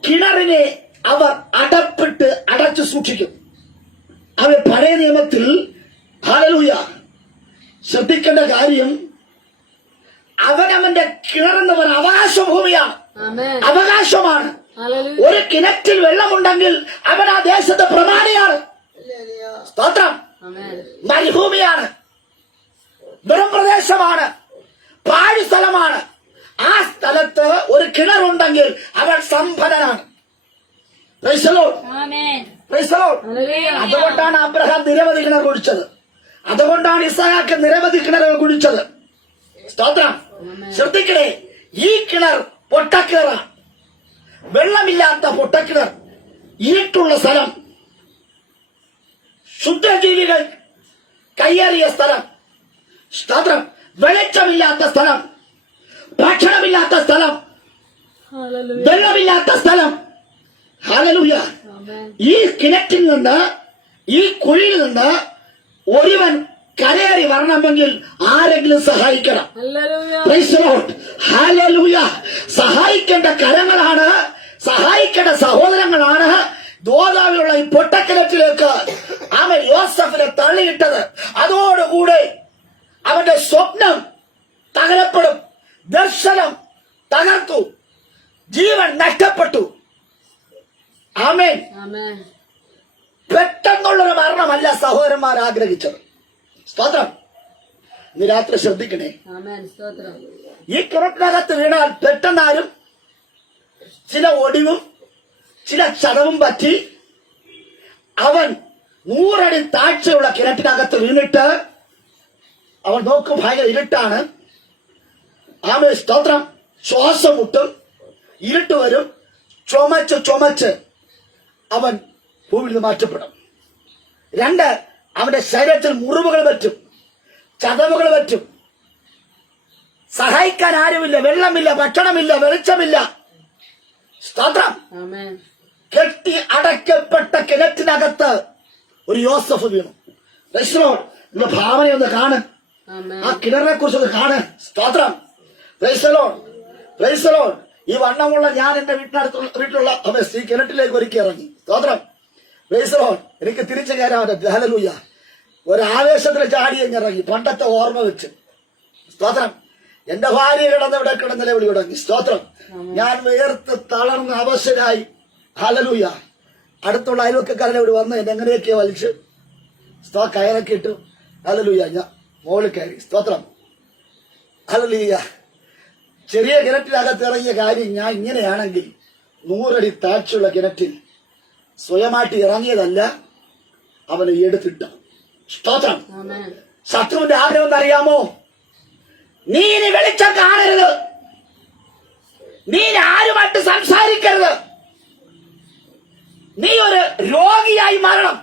കിണറിനെ അവർ അടച്ചു സൂക്ഷിക്കും. അവ പഴയ നിയമത്തിൽ ഹല്ലേലൂയ ശ്രദ്ധിക്കേണ്ട കാര്യം, അവനവന്റെ കിണറെന്ന് പറഞ്ഞ അവകാശഭൂമിയാണ്, അവകാശമാണ്. ഒരു കിണറ്റിൽ വെള്ളമുണ്ടെങ്കിൽ അവൻ ആ ദേശത്തെ പ്രമാണിയാണ്. സ്തോത്രം. മരുഭൂമിയാണ്, വെറും പ്രദേശമാണ്, പാഴ് സ്ഥലമാണ്. ആ സ്ഥലത്ത് ഒരു കിണറുണ്ടെങ്കിൽ അവൻ സമ്പന്നനാണ്. അതുകൊണ്ടാണ് അബ്രഹാം നിരവധി കിണർ കുഴിച്ചത്. അതുകൊണ്ടാണ് ഇസ്ഹാക്ക് നിരവധി കിണറുകൾ കുഴിച്ചത്. സ്തോത്രം. ശ്രദ്ധിക്കണേ, ഈ കിണർ പൊട്ടക്കിണറാണ്. വെള്ളമില്ലാത്ത പൊട്ടക്കിണർ, ഇരുട്ടുള്ള സ്ഥലം, ശുദ്രജീവികൾ കയ്യേറിയ സ്ഥലം. സ്തോത്രം. വെളിച്ചമില്ലാത്ത സ്ഥലം, ഭക്ഷണമില്ലാത്ത സ്ഥലം, വെള്ളമില്ലാത്ത സ്ഥലം. ഹല്ലേലൂയ. ഈ കിണറ്റിൽ നിന്ന്, ഈ കുഴിയിൽ നിന്ന് ഒരുവൻ കരയേറി വരണമെങ്കിൽ ആരെങ്കിലും സഹായിക്കണം. ഹല്ലേലൂയ. സഹായിക്കേണ്ട കരങ്ങളാണ്, സഹായിക്കേണ്ട സഹോദരങ്ങളാണ് ദോദോമിലുള്ള ഈ പൊട്ടക്കിണറ്റിലേക്ക് അവൻ യോസഫിനെ തള്ളിയിട്ടത്. അതോടുകൂടെ അവന്റെ സ്വപ്നം തകരപ്പെടും. ദർശനം തകർത്തു. ജീവൻ നഷ്ടപ്പെട്ടു. ആമേൻ. ആമേൻ. പെട്ടെന്നുള്ളൊരു മരണമല്ല സഹോദരന്മാർ ആഗ്രഹിച്ചത്. സ്തോത്രം. ഇന്ന് രാത്രി ശ്രദ്ധിക്കണേ. ആമേൻ. സ്തോത്രം. ഈ കിണറ്റിനകത്ത് വീണാൽ പെട്ടെന്നാലും ചില ഒടിവും ചില ചതവും പറ്റി അവൻ 100 അടി താഴ്ചയുള്ള കിണറ്റിനകത്ത് വീണിട്ട് അവൻ നോക്കും ഭയങ്കര ഇരുട്ടാണ്. ആമേൻ. സ്തോത്രം. ശ്വാസം മുട്ടും, ഇരുട്ട് വരും. ചുമച്ച് അവൻ ഭൂമിയിൽ നിന്ന് മാറ്റപ്പെടും. 2, അവന്റെ ശരീരത്തിൽ മുറിവുകൾ പറ്റും, ചതവുകൾ പറ്റും. സഹായിക്കാൻ ആരുമില്ല, വെള്ളമില്ല, ഭക്ഷണമില്ല, വെളിച്ചമില്ല. സ്തോത്രം. ആമേൻ. കെട്ടി അടയ്ക്കപ്പെട്ട കിണറ്റിനകത്ത് ഒരു യോസഫ് വീണു. നിങ്ങളുടെ ഭാവനയൊന്ന് കാണ്. ആമേൻ. ആ കിണറിനെ കുറിച്ചൊന്ന് കാണ്. സ്തോത്രം. Praise the Lord. ഈ വണ്ണമുള്ള ഞാൻ എന്റെ വീട്ടിലുള്ള ഈ കിണറ്റിലേക്ക് ഒരുക്കി ഇറങ്ങി. സ്തോത്രം. Praise the Lord. എനിക്ക് തിരിച്ചു കയറാൻ പറ്റും. ഹല്ലേലൂയ. ഒരാവേശത്തിൽ ചാടി ഇറങ്ങി, പണ്ടത്തെ ഓർമ്മ വെച്ച്. സ്തോത്രം. എന്റെ ഭാര്യ ഇവിടെ കിടന്നിലെ വിളി തുടങ്ങി. സ്തോത്രം. ഞാൻ വേർത്ത് തളർന്ന് അവശരായി. ഹല്ലേലൂയ. അടുത്തുള്ള അയൽവക്കക്കാരനെ ഇവിടെ വന്ന് എന്നെ എങ്ങനെയൊക്കെ വലിച്ച് കയറൊക്കെ ഇട്ടു. ഹല്ലേലൂയ. ഞാൻ മോളിൽ കയറി. സ്തോത്രം. ഹല്ലേലൂയ. ചെറിയ കിണറ്റിനകത്ത് ഇറങ്ങിയ കാര്യം ഞാൻ ഇങ്ങനെയാണെങ്കിൽ 100 അടി താഴ്ചയുള്ള കിണറ്റിൽ സ്വയമായിട്ട് ഇറങ്ങിയതല്ല, അവനെ എടുത്തിട്ട. സ്തോത്രം. ആമേൻ. ശത്രുവിന്റെ ആഗ്രഹം എന്നറിയാമോ? നീ ഇനി വെളിച്ചം കാണരുത്, നീ ആരുമായിട്ട് സംസാരിക്കരുത്, നീ ഒരു രോഗിയായി മാറണം.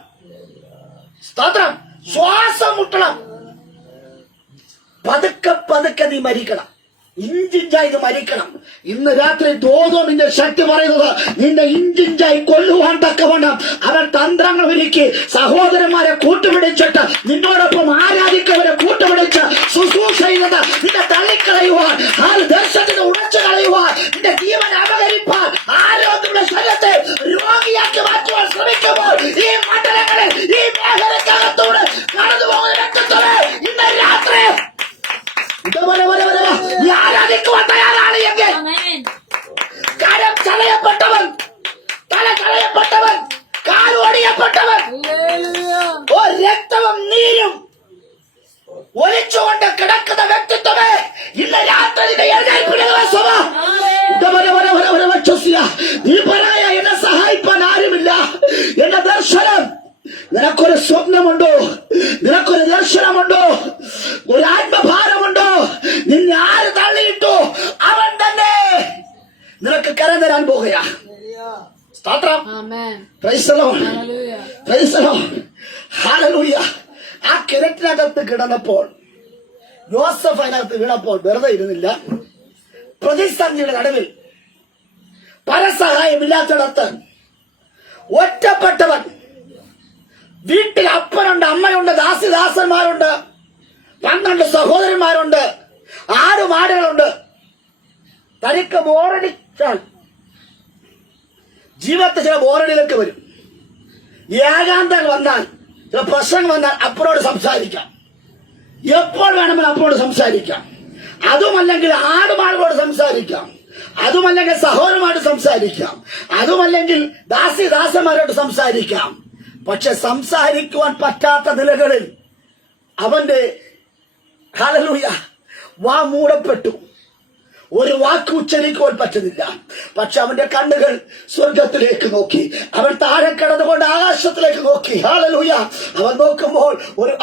സ്തോത്രം. ശ്വാസം മുട്ടണം. പതുക്കെ നീ മരിക്കണം. ഇഞ്ചിഞ്ചായി ഇത് മരിക്കണം. ഇന്ന് രാത്രി തോന്നുമിന്റെ ശക്തി പറയുന്നത് നിന്റെ ഇഞ്ചിഞ്ചായി കൊല്ലുവാൻ തക്കവണ്ണം അവൻ തന്ത്രങ്ങൾ ഒരുക്കി സഹോദരന്മാരെ കൂട്ടുപിടിച്ചിട്ട് നിന്നോടൊപ്പം ആരാധിക്കവരെ കൂട്ടുപിടിച്ച് ശുശ്രൂഷ ചെയ്യുന്നത് നിന്നെ തള്ളിക്കളയുവാൻ, ആ ദർശനത്തിന് ഉടച്ചു കളയുവാൻ, നിന്റെ ജീവൻ അപകരിപ്പാൻ, ആരോഗ്യമുള്ള ശരീരത്തെ രോഗിയാക്കി മാറ്റുവാൻ ശ്രമിക്കുമ്പോൾ ഈ മണ്ഡലങ്ങളിൽ ഈ മേഖലക്കകത്തോട് കടന്നു പോകുന്ന രക്തത്തോടെ ഇന്ന് രാത്രി നീ ആരാധിക്കുവാൻ തയ്യാറാണ് എങ്കിൽ കരം കളയപ്പെട്ടവൻ, തല കളയപ്പെട്ടവൻ, കാലൊടിയപ്പെട്ടവൻ, രക്തവും നീരും ഒലിച്ചുകൊണ്ട് കിടക്കുന്ന വ്യക്തിത്വമേ ഇന്ന് രാത്രി നീ പറയാ എന്നെ സഹായിപ്പാൻ ആരുമില്ല. എന്റെ ദർശനം, നിനക്കൊരു സ്വപ്നമുണ്ടോ? നിനക്കൊരു ദർശനമുണ്ടോ? ഒരു ആത്മഭാരമുണ്ടോ? നിന്നെ ആര് തള്ളിയിട്ടു അവൻ തന്നെ നിനക്ക് കരം തരാൻ പോകുക. സ്തോത്രം. Praise the Lord. Praise the Lord. ഹല്ലേലൂയ. ആ കിണറ്റിനകത്ത് കിടന്നപ്പോൾ യോസഫ് അതിനകത്ത് വീണപ്പോൾ വെറുതെ ഇരുന്നില്ല. പ്രതിസന്ധിയുടെ നടുവിൽ പരസഹായമില്ലാത്തിടത്ത് ഒറ്റപ്പെട്ടവൻ, വീട്ടിൽ അപ്പനുണ്ട്, അമ്മയുണ്ട്, ദാസിദാസന്മാരുണ്ട്, 12 സഹോദരന്മാരുണ്ട്, 6 മാടുകളുണ്ട്. തനിക്ക് ബോറടിച്ചാൽ ജീവിതത്തിൽ ചില ബോറടികളൊക്കെ വരും. ഏകാന്തം വന്നാൽ, ചില പ്രശ്നങ്ങൾ വന്നാൽ അപ്പനോട് സംസാരിക്കാം. എപ്പോൾ വേണമെങ്കിലും അപ്പനോട് സംസാരിക്കാം. അതുമല്ലെങ്കിൽ ആടുമാടുകളോട് സംസാരിക്കാം. അതുമല്ലെങ്കിൽ സഹോദരന്മാരോട് സംസാരിക്കാം. അതുമല്ലെങ്കിൽ ദാസിദാസന്മാരോട് സംസാരിക്കാം. പക്ഷെ സംസാരിക്കുവാൻ പറ്റാത്ത നിലകളിൽ അവന്റെ ഹല്ലേലൂയ വാ മൂടപ്പെട്ടു. ഒരു വാക്ക് ഉച്ചരിക്കുവാൻ പറ്റുന്നില്ല. പക്ഷെ അവന്റെ കണ്ണുകൾ സ്വർഗത്തിലേക്ക് നോക്കി. അവൻ താഴെ കിടന്നുകൊണ്ട് ആകാശത്തിലേക്ക് നോക്കി. ഹല്ലേലൂയ. അവൻ നോക്കുമ്പോൾ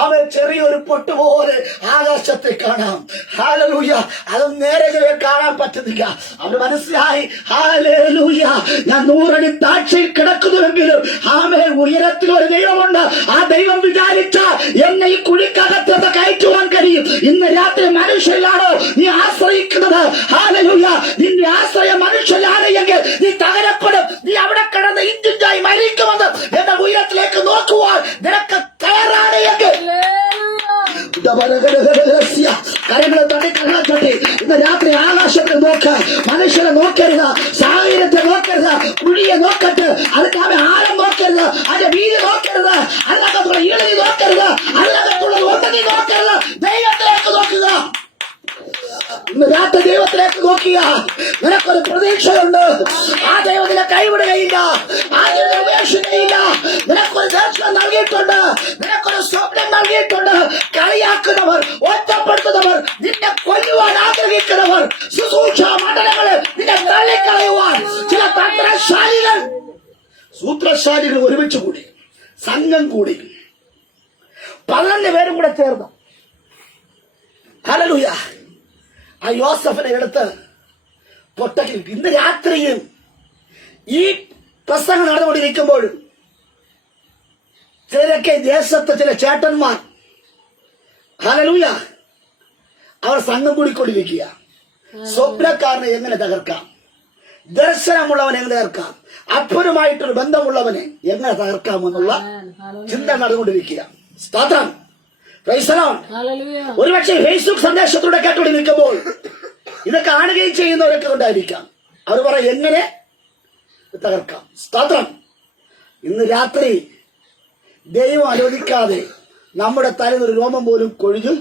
അവൻ ചെറിയൊരു പൊട്ട് പോലെ ആകാശത്തെ കാണാം. ഹല്ലേലൂയ. അത് നേരെ കാണാൻ പറ്റുന്നില്ല. അവന് മനസ്സിലായി, ഹല്ലേലൂയ, ഞാൻ 100 അടി താഴ്ചയിൽ കിടക്കുന്നുവെങ്കിലും ആമേ ഉയരത്തിൽ ഒരു ദൈവമുണ്ട്. ആ ദൈവം വിചാരിച്ച എന്നെ ഈ കുഴിക്കകത്ത് കയറ്റുവാൻ കഴിയും. ഇന്ന് രാത്രി മനുഷ്യരിലാണോ നീ ആശ്രയിക്കുന്നത്? ഹല്ലേലൂയ. നിന്റെ ആശ്രയം മനുഷ്യനാണ് എങ്കിൽ നീ തകരപ്പെടും. നീ അവിടെ കിടന്ന് ഇഞ്ചിഞ്ചായി മരിക്കുമെന്ന് എന്റെ ഉയരത്തിലേക്ക് നോക്കുവാൻ നിനക്ക് തയ്യാറാണ് എങ്കിൽ കരങ്ങളെ തട്ടി ഇന്ന് രാത്രി ആകാശത്തിൽ നോക്ക്. മനുഷ്യരെ നോക്കരുത്, സാഹചര്യത്തെ നോക്കരുത്, കുഴിയെ നോക്കട്ട്, അതിന്റെ ആഴം നോക്കരുത്, അതിന്റെ വീതി നോക്കരുത്, അതിനകത്തുള്ള ഈളനി നോക്കരുത്, അതിനകത്തുള്ള ഒന്നതി നോക്കരുത്. ദൈവത്തിലേക്ക് ഇന്ന് രാത്രി ദൈവത്തിലേക്ക് നോക്കിയ നിനക്കൊരു പ്രതീക്ഷയുണ്ട്. ആ ദൈവത്തിനെ കൈവിടുകയില്ല, ആ ദൈവത്തെ ഉപേക്ഷിക്കുകയില്ല. നിനക്കൊരു ദർശനം നൽകിയിട്ടുണ്ട്, നിനക്കൊരു സ്വപ്നം നൽകിയിട്ടുണ്ട്. കളിയാക്കുന്നവർ, ഒറ്റപ്പെടുത്തുന്നവർ, നിന്നെ കൊല്ലുവാൻ ആഗ്രഹിക്കുന്നവർ, ശുശ്രൂഷ മണ്ഡലങ്ങളെ നിന്നെ തള്ളിക്കളയുവാൻ ചില തന്ത്രശാലികൾ, സൂത്രശാലികൾ ഒരുമിച്ച് കൂടി, സംഘം കൂടി, 11 പേരും കൂടെ ചേർന്നു. ഹല്ലേലൂയ. ആ യോസഫിനെ എടുത്ത് പൊട്ടക്കിൽ. ഇന്ന് രാത്രിയും ഈ പ്രസംഗം നടന്നുകൊണ്ടിരിക്കുമ്പോൾ ചിലരൊക്കെ ദേശത്ത് ചില ചേട്ടന്മാർ, ഹല്ലേലൂയ, അവർ സംഘം കൂടിക്കൊണ്ടിരിക്കുക. സ്വപ്നക്കാരനെ എങ്ങനെ തകർക്കാം, ദർശനമുള്ളവനെ എങ്ങനെ തകർക്കാം, അപ്പനുമായിട്ടൊരു ബന്ധമുള്ളവനെ എങ്ങനെ തകർക്കാമെന്നുള്ള ചിന്ത നടന്നുകൊണ്ടിരിക്കുക. സ്തോത്രം. Praise the Lord. ഒരുപക്ഷെ ഫേസ്ബുക്ക് സന്ദേശത്തിലൂടെ കേട്ടുകൊണ്ട് നിൽക്കുമ്പോൾ ഇത് കാണുകയും ചെയ്യുന്നവരൊക്കെ കൊണ്ടായിരിക്കാം. അവർ പറയും എങ്ങനെ തകർക്കാം. സ്തോത്രം. ഇന്ന് രാത്രി ദൈവം അനുവദിക്കാതെ നമ്മുടെ തലയിൽ ഒരു രോമം പോലും കൊഴിഞ്ഞു.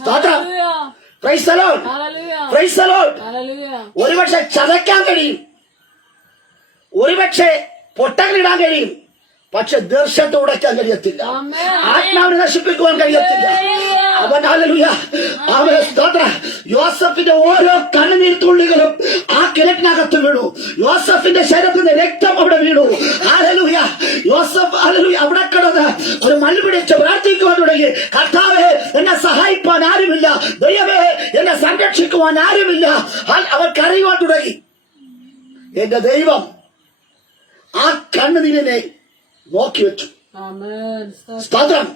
സ്തോത്രം. Praise the Lord. Praise the Lord. ഒരുപക്ഷെ ചതയ്ക്കാൻ കഴിയും, ഒരുപക്ഷെ പൊട്ടകളിടാൻ കഴിയും, പക്ഷെ ദർശനത്തെ ഉടയ്ക്കാൻ കഴിയത്തില്ല, ആത്മാവിനെ നശിപ്പിക്കുവാൻ കഴിയത്തില്ല. അവൻ ഹല്ലേലൂയ, അവൻ സ്തോത്രം. യോസഫിന്റെ ഓരോ കണ്ണുനീർ തുള്ളികളും ആ കിണറ്റിനകത്ത് വീണു. യോസഫിന്റെ ശരീരത്തിന്റെ രക്തം അവിടെ വീണു. ഹല്ലേലൂയ. യോസഫ് ഹല്ലേലൂയ അവിടെ കിടന്ന് ഒരു മൽപിടിച്ച് പ്രാർത്ഥിക്കുവാൻ തുടങ്ങി. കർത്താവേ, എന്നെ സഹായിക്കാൻ ആരുമില്ല, ദൈവമേ എന്നെ സംരക്ഷിക്കുവാൻ ആരുമില്ല. അവൻ കരയുവാൻ തുടങ്ങി. എന്റെ ദൈവം ആ കണ്ണുനീരിനെ നോക്കി വെച്ചു. സ്തോത്രം.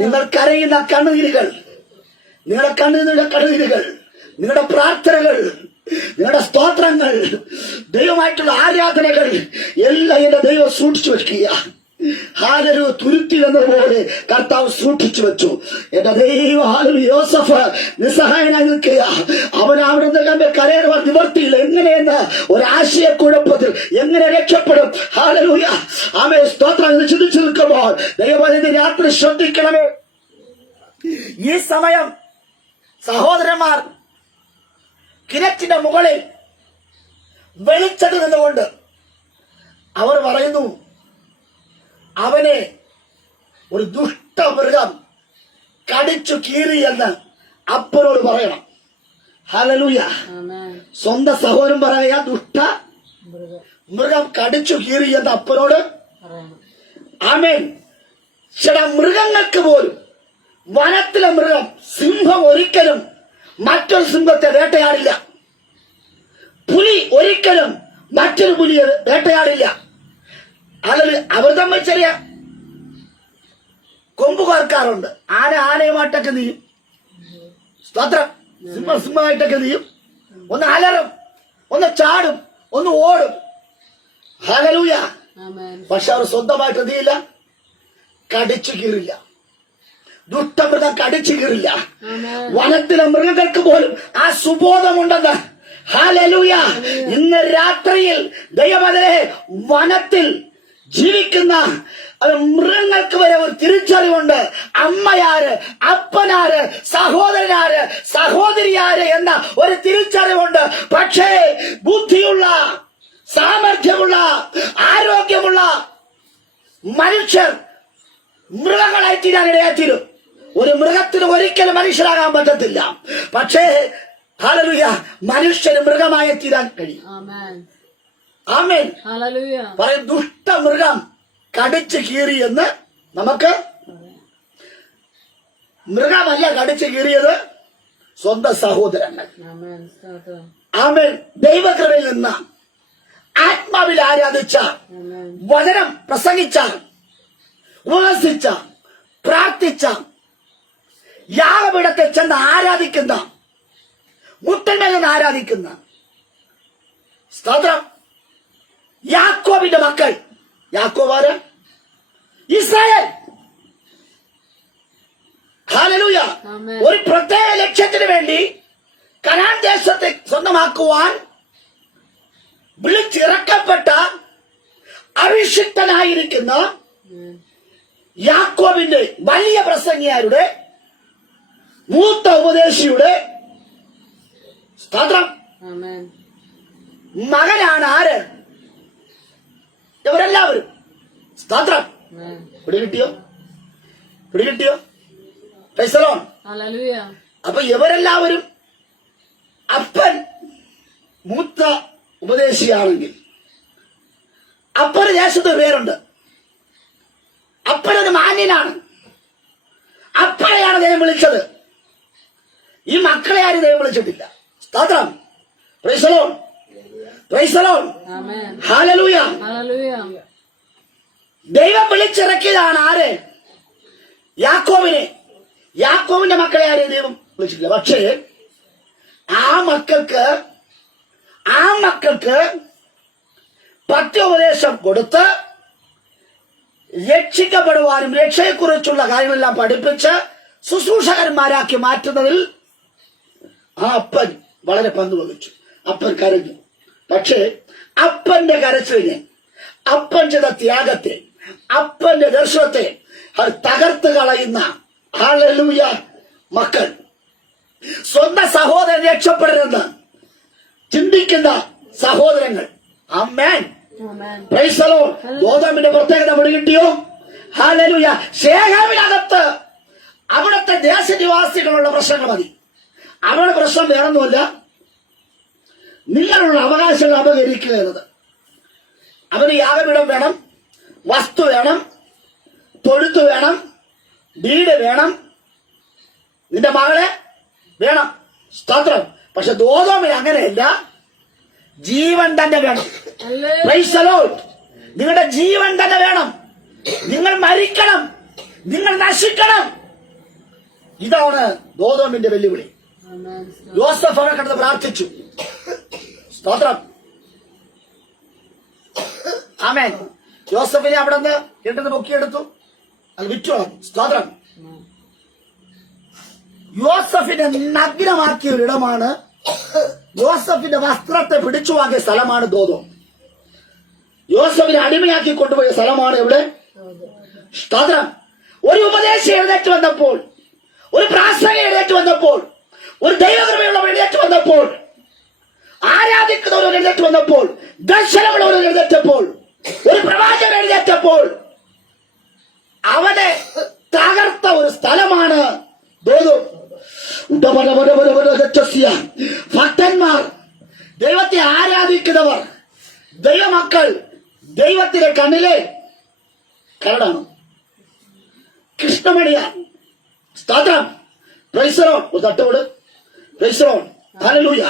നിങ്ങൾ കരയുന്ന കണ്ണുനീരുകൾ, നിങ്ങളുടെ കണ്ണുനീരുകൾ, നിങ്ങളുടെ പ്രാർത്ഥനകൾ, നിങ്ങളുടെ സ്തോത്രങ്ങൾ, ദൈവമായിട്ടുള്ള ആരാധനകൾ എല്ലാം എന്റെ ദൈവം സൂക്ഷിച്ചു വെക്കുക. ഹാലരു തുരുത്തി എന്നതുപോലെ കർത്താവ് സൂക്ഷിച്ചു വെച്ചു. എന്റെ ദൈവം യോസഫ് നിസ്സഹായനായി നിൽക്കുക. അവൻ അവിടെ നിന്ന് കരയുവാൻ നിവർത്തിയില്ല. എങ്ങനെയെന്ന് ഒരാശയക്കുഴപ്പത്തിൽ എങ്ങനെ രക്ഷപ്പെടും? ഹല്ലേലൂയ. ആമേൻ. സ്തോത്രം. എന്ന് ചിന്തിച്ചു നിൽക്കുമ്പോൾ ദൈവം രാത്രി ശ്രദ്ധിക്കണമേ. ഈ സമയം സഹോദരന്മാർ കിണറ്റിന്റെ മുകളിൽ വെളിച്ചത്തിൽ നിന്നുകൊണ്ട് അവർ പറയുന്നു, അവനെ ഒരു ദുഷ്ടമൃഗം കടിച്ചു കീറിയെന്ന് അപ്പനോട് പറയണം. ഹല്ലേലൂയ. സ്വന്തം സഹോദരൻ പറയാ, ദുഷ്ട മൃഗം കടിച്ചു കീറിയെന്ന് അപ്പനോട്. ആമേൻ. ചില മൃഗങ്ങൾക്ക് പോലും, വനത്തിലെ മൃഗം, സിംഹം ഒരിക്കലും മറ്റൊരു സിംഹത്തെ വേട്ടയാടില്ല. പുലി ഒരിക്കലും മറ്റൊരു പുലിയെ വേട്ടയാടില്ല. അതിൽ അവർ തമ്മിൽ ചെറിയ കൊമ്പ് കോർക്കാറുണ്ട്. ആനയുമായിട്ടൊക്കെ നീയും, സ്തോത്രം, സിംഹമായിട്ടൊക്കെ നീയും. ഒന്ന് അലറും, ഒന്ന് ചാടും, ഒന്ന് ഓടും. ഹല്ലേലൂയ. പക്ഷെ അവർ സ്വന്തമായിട്ട് എന്തിയില്ല, കടിച്ചു കീറില്ല. ദുഷ്ടമൃഗം കടിച്ചു കീറില്ല. വനത്തിലെ മൃഗങ്ങൾക്ക് പോലും ആ സുബോധമുണ്ടെന്ന്. ഹല്ലേലൂയ. ഇന്ന് രാത്രിയിൽ ദൈവമേ, വനത്തിൽ ജീവിക്കുന്ന മൃഗങ്ങൾക്ക് വരെ ഒരു തിരിച്ചറിവുണ്ട്. അമ്മയാര്, അപ്പനാര്, സഹോദരനാര്, സഹോദരിയാര് എന്ന ഒരു തിരിച്ചറിവുണ്ട്. പക്ഷേ ബുദ്ധിയുള്ള, സാമർഥ്യമുള്ള, ആരോഗ്യമുള്ള മനുഷ്യർ മൃഗങ്ങളായി തീരാൻ ഇടയായിത്തീരും. ഒരു മൃഗത്തിന് ഒരിക്കലും മനുഷ്യരാകാൻ പറ്റത്തില്ല. പക്ഷേ ഹല്ലേലൂയ, മനുഷ്യന് മൃഗമായി തീരാൻ കഴിയും. ആമേൻ. പറയും, ദുഷ്ടമൃഗം കടിച്ചു കീറിയെന്ന് നമുക്ക്. മൃഗമല്ല കടിച്ചു കീറിയത്, സ്വന്തം സഹോദരങ്ങൾ. ആമേൻ. ദൈവകൃപയിൽ നിന്ന് ആത്മാവിൽ ആരാധിച്ച, വചനം പ്രസംഗിച്ച, ഉപവസിച്ച, പ്രാർത്ഥിച്ച, യാഗപീഠത്തെ ചെന്ന് ആരാധിക്കുന്ന, മുട്ടന്മേൽ നിന്ന് ആരാധിക്കുന്ന, സ്തോത്രം, യാക്കോബിന്റെ മക്കൾ. യാക്കോബാര് ഇസ്രായേൽ. ഹല്ലേലൂയ. ഒരു പ്രത്യേക ലക്ഷ്യത്തിന് വേണ്ടി കനാൻ ദേശത്തെ സ്വന്തമാക്കുവാൻ വിളിച്ചിറക്കപ്പെട്ട അഭിഷിക്തനായിരിക്കുന്ന യാക്കോബിന്റെ വലിയ പ്രസംഗിയാരുടെ, മൂത്ത ഉപദേശിയുടെ സ്തോത്രം. ആമേൻ. മകനാണ് ആര്? ഇവരെല്ലാവരും. സ്തോത്രം. ആമേൻ. പിടികിട്ടിയോ? പിടികിട്ടിയോ? Praise the Lord. ഹല്ലേലൂയ. അപ്പൊ ഇവരെല്ലാവരും അപ്പൻ മൂത്ത ഉപദേശിയാണെങ്കിൽ അപ്പന് ദേശത്ത് പേരുണ്ട്. അപ്പനൊരു മാന്യനാണ്. അപ്പനെയാണ് ദൈവം വിളിച്ചത്. ഈ മക്കളെ ആരും ദൈവം വിളിച്ചിട്ടില്ല. സ്തോത്രം. Praise the Lord. Praise the Lord. ആമേൻ. ഹല്ലേലൂയ. ഹല്ലേലൂയ. ദൈവം വിളിച്ചിറക്കിയതാണ് ആരെ? യാക്കോബിനെ. യാക്കോബിന്റെ മക്കളെ ആരെയും ദൈവം വിളിച്ചിട്ടില്ല. പക്ഷേ ആ മക്കൾക്ക് പത്യോപദേശം കൊടുത്ത് രക്ഷിക്കപ്പെടുവാനും രക്ഷയെക്കുറിച്ചുള്ള കാര്യങ്ങളെല്ലാം പഠിപ്പിച്ച് ശുശ്രൂഷകന്മാരാക്കി മാറ്റുന്നതിൽ ആ അപ്പൻ വളരെ പങ്കുവഹിച്ചു. അപ്പൻ കരഞ്ഞു. പക്ഷേ അപ്പന്റെ കരച്ചിലിനെ, അപ്പൻ ചെയ്ത ത്യാഗത്തെ, അപ്പന്റെ ദർശനത്തെ അത് തകർത്ത് കളയുന്ന ഹല്ലേലൂയ മക്കൾ, സ്വന്തം സഹോദരൻ രക്ഷപ്പെടരുതെന്ന് ചിന്തിക്കുന്ന സഹോദരങ്ങൾ. ആമേൻ. ആമേൻ. Praise the Lord. ഗോതമ്പിന്റെ പ്രത്യേകത പിടികിട്ടിയോ? ഹല്ലേലൂയ. ശേഖേമിനകത്ത് അവിടുത്തെ ദേശനിവാസികളുള്ള പ്രശ്നങ്ങൾ മതി. അവരുടെ പ്രശ്നം വേണമെന്നില്ല. നിങ്ങളുള്ള അവകാശങ്ങൾ അപകരിക്കുക എന്നത്. അവന് യാഗപീഠം വേണം, വസ്തു വേണം, തൊഴുത്ത് വേണം, വീട് വേണം, നിന്റെ മകളെ വേണം. സ്തോത്രം. പക്ഷെ ഗോതമ്പിന് അങ്ങനെയല്ല. ജീവൻ തന്നെ വേണം. ഹല്ലേലൂയ. Praise the Lord. നിങ്ങളുടെ ജീവൻ തന്നെ വേണം. നിങ്ങൾ മരിക്കണം, നിങ്ങൾ നശിക്കണം. ഇതാണ് ഗോതമ്പിന്റെ വെല്ലുവിളി. ആമേൻ. യോസഫ് അവിടെ കിടന്ന് പ്രാർത്ഥിച്ചു. സ്തോത്രം. ആമേൻ. യോസഫിനെ അവിടെ നിന്ന് കിട്ടുന്ന പൊക്കിയെടുത്തു, അത് വിറ്റു. സ്തോത്രം. യോസഫിനെ നഗ്നമാക്കിയ ഒരിടമാണ്, യോസഫിന്റെ വസ്ത്രത്തെ പിടിച്ചു വാങ്ങിയ സ്ഥലമാണ് ദോദോം. യോസഫിനെ അടിമയാക്കി കൊണ്ടുപോയ സ്ഥലമാണ് എവിടെ? സ്തോത്രം. ഒരു ഉപദേശി എഴുന്നേറ്റ് വന്നപ്പോൾ, ഒരു പ്രാസംഗികൻ എഴുന്നേറ്റ് വന്നപ്പോൾ, ഒരു ദൈവകൃപയുള്ളവർ എഴുന്നേറ്റ് വന്നപ്പോൾ, ആരാധിക്കുന്നവർ എഴുന്നേറ്റ് വന്നപ്പോൾ, ദർശനമുള്ളവർ എഴുന്നേറ്റപ്പോൾ, ഒരു പ്രവാചകൻ എഴുന്നേറ്റപ്പോൾ അവനെ തകർത്ത ഒരു സ്ഥലമാണ് ദോദോം. ഭക്തന്മാർ, ദൈവത്തെ ആരാധിക്കുന്നവർ, ദൈവമക്കൾ ദൈവത്തിന്റെ കണ്ണിലെ കരടാണ്, കൃഷ്ണമണിയാണ്. സ്തോത്രം. Praise the Lord. ഒരു തട്ടോട്. Praise the Lord. ഹല്ലേലൂയ.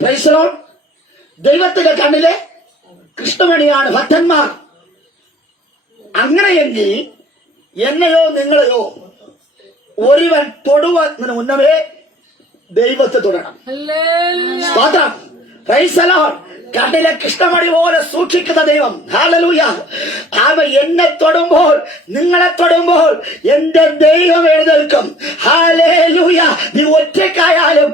Praise the Lord. ദൈവത്തിന്റെ കണ്ണിലെ കൃഷ്ണമണിയാണ് ഭക്തന്മാർ. അങ്ങനെയെങ്കിൽ എന്നെയോ നിങ്ങളെയോ ഒരുവൻ തൊടുവതിന് മുന്നമേ ദൈവത്തെ തൊടണം. ഹല്ലേലൂയ. സ്തോത്രം. Praise the Lord. കണ്ണിലെ കൃഷ്ണമണി പോലെ സൂക്ഷിക്കുന്ന ദൈവം. ഹല്ലേലൂയ. അവൻ എന്നെ തൊടുമ്പോൾ, നിങ്ങളെ തൊടുമ്പോൾ എന്റെ ദൈവം എഴുന്നേൽക്കും. ഹല്ലേലൂയ. നീ ഒറ്റയ്ക്കായാലും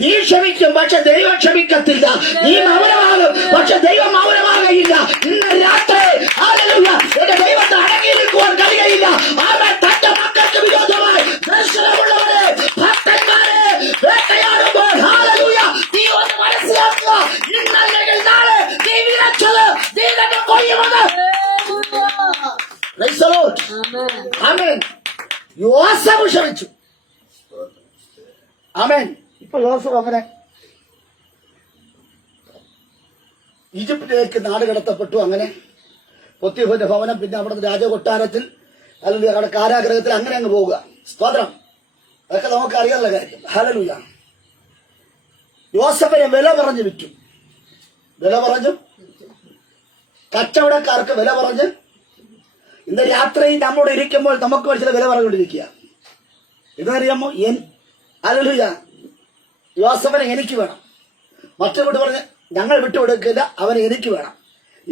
നീ ക്ഷമിക്കും, പക്ഷെ ദൈവം ക്ഷമിക്കത്തില്ല. നീ മൗനമാകും, പക്ഷെ ദൈവം മൗനമാകയില്ല. ഇന്ന് രാത്രി ഹല്ലേലൂയ എന്റെ ദൈവത്തെ അടങ്ങിയിരിക്കുവാൻ കഴിയയില്ല. അവൻ തന്റെ മക്കൾക്ക് വിരോധമായി ദർശനമുള്ളവരെ, ഭക്തന്മാരെ വേട്ടയാടുമ്പോൾ ഹല്ലേലൂയ നീ ഒന്ന് മനസ്സിലാക്കുക. ഇന്നല്ലെങ്കിൽ നാളെ നീ വിതച്ചത് നീ തന്നെ കൊയ്യുമെന്ന്. Praise the Lord. ആമേൻ. ആമേൻ. യോസഫ് ക്ഷമിച്ചു. ആമേൻ. ഇപ്പൊ യോസഫ് അങ്ങനെ ഈജിപ്തിലേക്ക് നാട് കടത്തപ്പെട്ടു. അങ്ങനെ പൊത്തിഫറിന്റെ ഭവനം, പിന്നെ അവിടുന്ന് രാജകൊട്ടാരത്തിൽ, അല്ലെങ്കിൽ അവിടെ കാരാഗ്രഹത്തിൽ, അങ്ങനെ അങ്ങ് പോവുക. സ്തോത്രം. അതൊക്കെ നമുക്ക് അറിയാനുള്ള കാര്യം. ഹല്ലേലൂയ. യോസഫിനെ വില പറഞ്ഞു വിറ്റു. വില പറഞ്ഞു. കച്ചവടക്കാർക്ക് വില പറഞ്ഞ് ഇന്ന് രാത്രി നമ്മോട് ഇരിക്കുമ്പോൾ നമുക്ക് ചില വില പറഞ്ഞുകൊണ്ടിരിക്കുക. ഇതറിയാമോ? ഹല്ലേലൂയ. യോസഫിനെ എനിക്ക് വേണം. മറ്റൊരു പറഞ്ഞ് ഞങ്ങൾ വിട്ടുകൊടുക്കില്ല, അവനെ എനിക്ക് വേണം.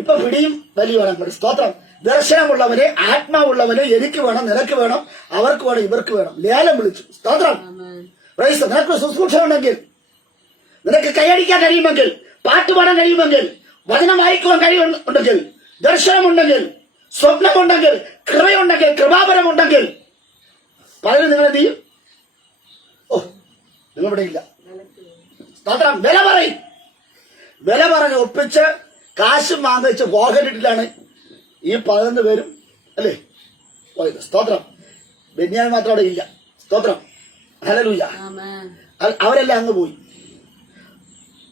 ഇപ്പൊ പിടിയും വലിയ വേണം. സ്തോത്രം. ദർശനമുള്ളവനെ, ആത്മാവുള്ളവനെ എനിക്ക് വേണം, നിനക്ക് വേണം, അവർക്ക് വേണം, ഇവർക്ക് വേണം. ലേലം വിളിച്ചു. സ്തോത്രം. ആമേൻ. പ്രൈസ്. നിനക്ക് ശുശ്രൂഷ ഉണ്ടെങ്കിൽ, നിനക്ക് കൈയടിക്കാൻ കഴിയുമെങ്കിൽ, പാട്ടുപാടാൻ കഴിയുമെങ്കിൽ, വചനം വായിക്കുവാൻ കഴിയുന്നുണ്ടെങ്കിൽ, ദർശനമുണ്ടെങ്കിൽ, സ്വപ്നമുണ്ടെങ്കിൽ, കൃപയുണ്ടെങ്കിൽ, കൃപാപരമുണ്ടെങ്കിൽ പലരും നിങ്ങൾ എന്ത് ചെയ്യും? ഓ, നിങ്ങളിവിടെ ഇല്ല. സ്തോത്രം. വില പറയും. വില പറഞ്ഞ് ഒപ്പിച്ച് കാശും വാങ്ങിച്ച് പോകലിട്ടിലാണ് ഈ 11 പേരും അല്ലേ പോയത്. സ്തോത്രം. ബെന്യാമീൻ മാത്രം അവിടെ ഇല്ല. സ്തോത്രം. ഹല്ലേലൂയ. Amen. അവരെല്ലാം അങ്ങ് പോയി.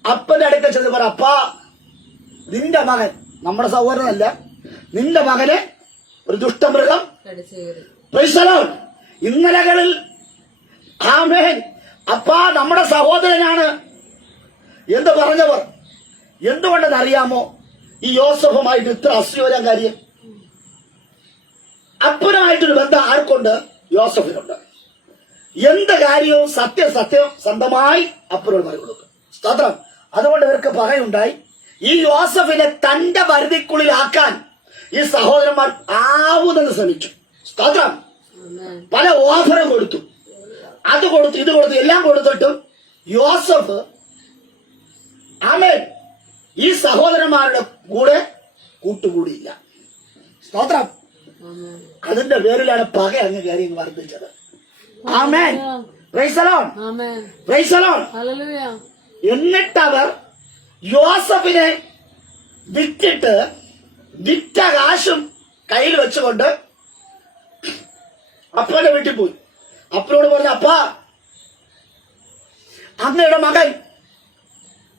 അപ്പന്റെ അടുക്കൽ ചെന്ന് പറ, അപ്പാ നിന്റെ മകൻ, നമ്മുടെ സഹോദരനല്ല, നിന്റെ മകനെ ഒരു ദുഷ്ടമൃഗം കടിച്ചേറി. Praise the Lord. ഇന്നലകളിൽ ആമേൻ അപ്പാ നമ്മുടെ സഹോദരനാണ് എന്ന് പറഞ്ഞവർ എന്തുകൊണ്ടെന്ന് അറിയാമോ? ഈ യോസഫുമായിട്ട് ഇത്ര അസൂയ വരാൻ കാര്യം. അപ്പനായിട്ടൊരു ബന്ധം ആർക്കുണ്ട്? യോസഫിനുണ്ട്. എന്ത് കാര്യവും സത്യസത്യസന്ധമായി അപ്പനോട് പറയുള്ളൂ. സ്തോത്രം. അതുകൊണ്ട് ഇവർക്ക് പകയുണ്ടായി. ഈ യോസഫിനെ തന്റെ പരിധിക്കുള്ളിലാക്കാൻ ഈ സഹോദരന്മാർ ആവുന്നത് ശ്രമിച്ചു. സ്തോത്രം. Amen. പല ഓഫറും കൊടുത്തു, അത് കൊടുത്തു, ഇത് കൊടുത്തു, എല്ലാം കൊടുത്തിട്ടും യോസഫ് ആമേൻ ഈ സഹോദരന്മാരുടെ കൂടെ കൂട്ടുകൂടിയില്ല. സ്തോത്രം. Amen. അതിന്റെ പേരിലാണ് പക അങ്ങ് കയറി വർദ്ധിച്ചത്. ആമേൻ. Praise the Lord. Amen. Praise the Lord. Hallelujah. എന്നിട്ടവർ യോസഫിനെ വിറ്റിട്ട് വിറ്റ കാശും കയ്യിൽ വെച്ചുകൊണ്ട് അപ്പന്റെ വീട്ടിൽ പോയി. അപ്പനോട് പറഞ്ഞു, അപ്പാ അങ്ങയുടെ മകൻ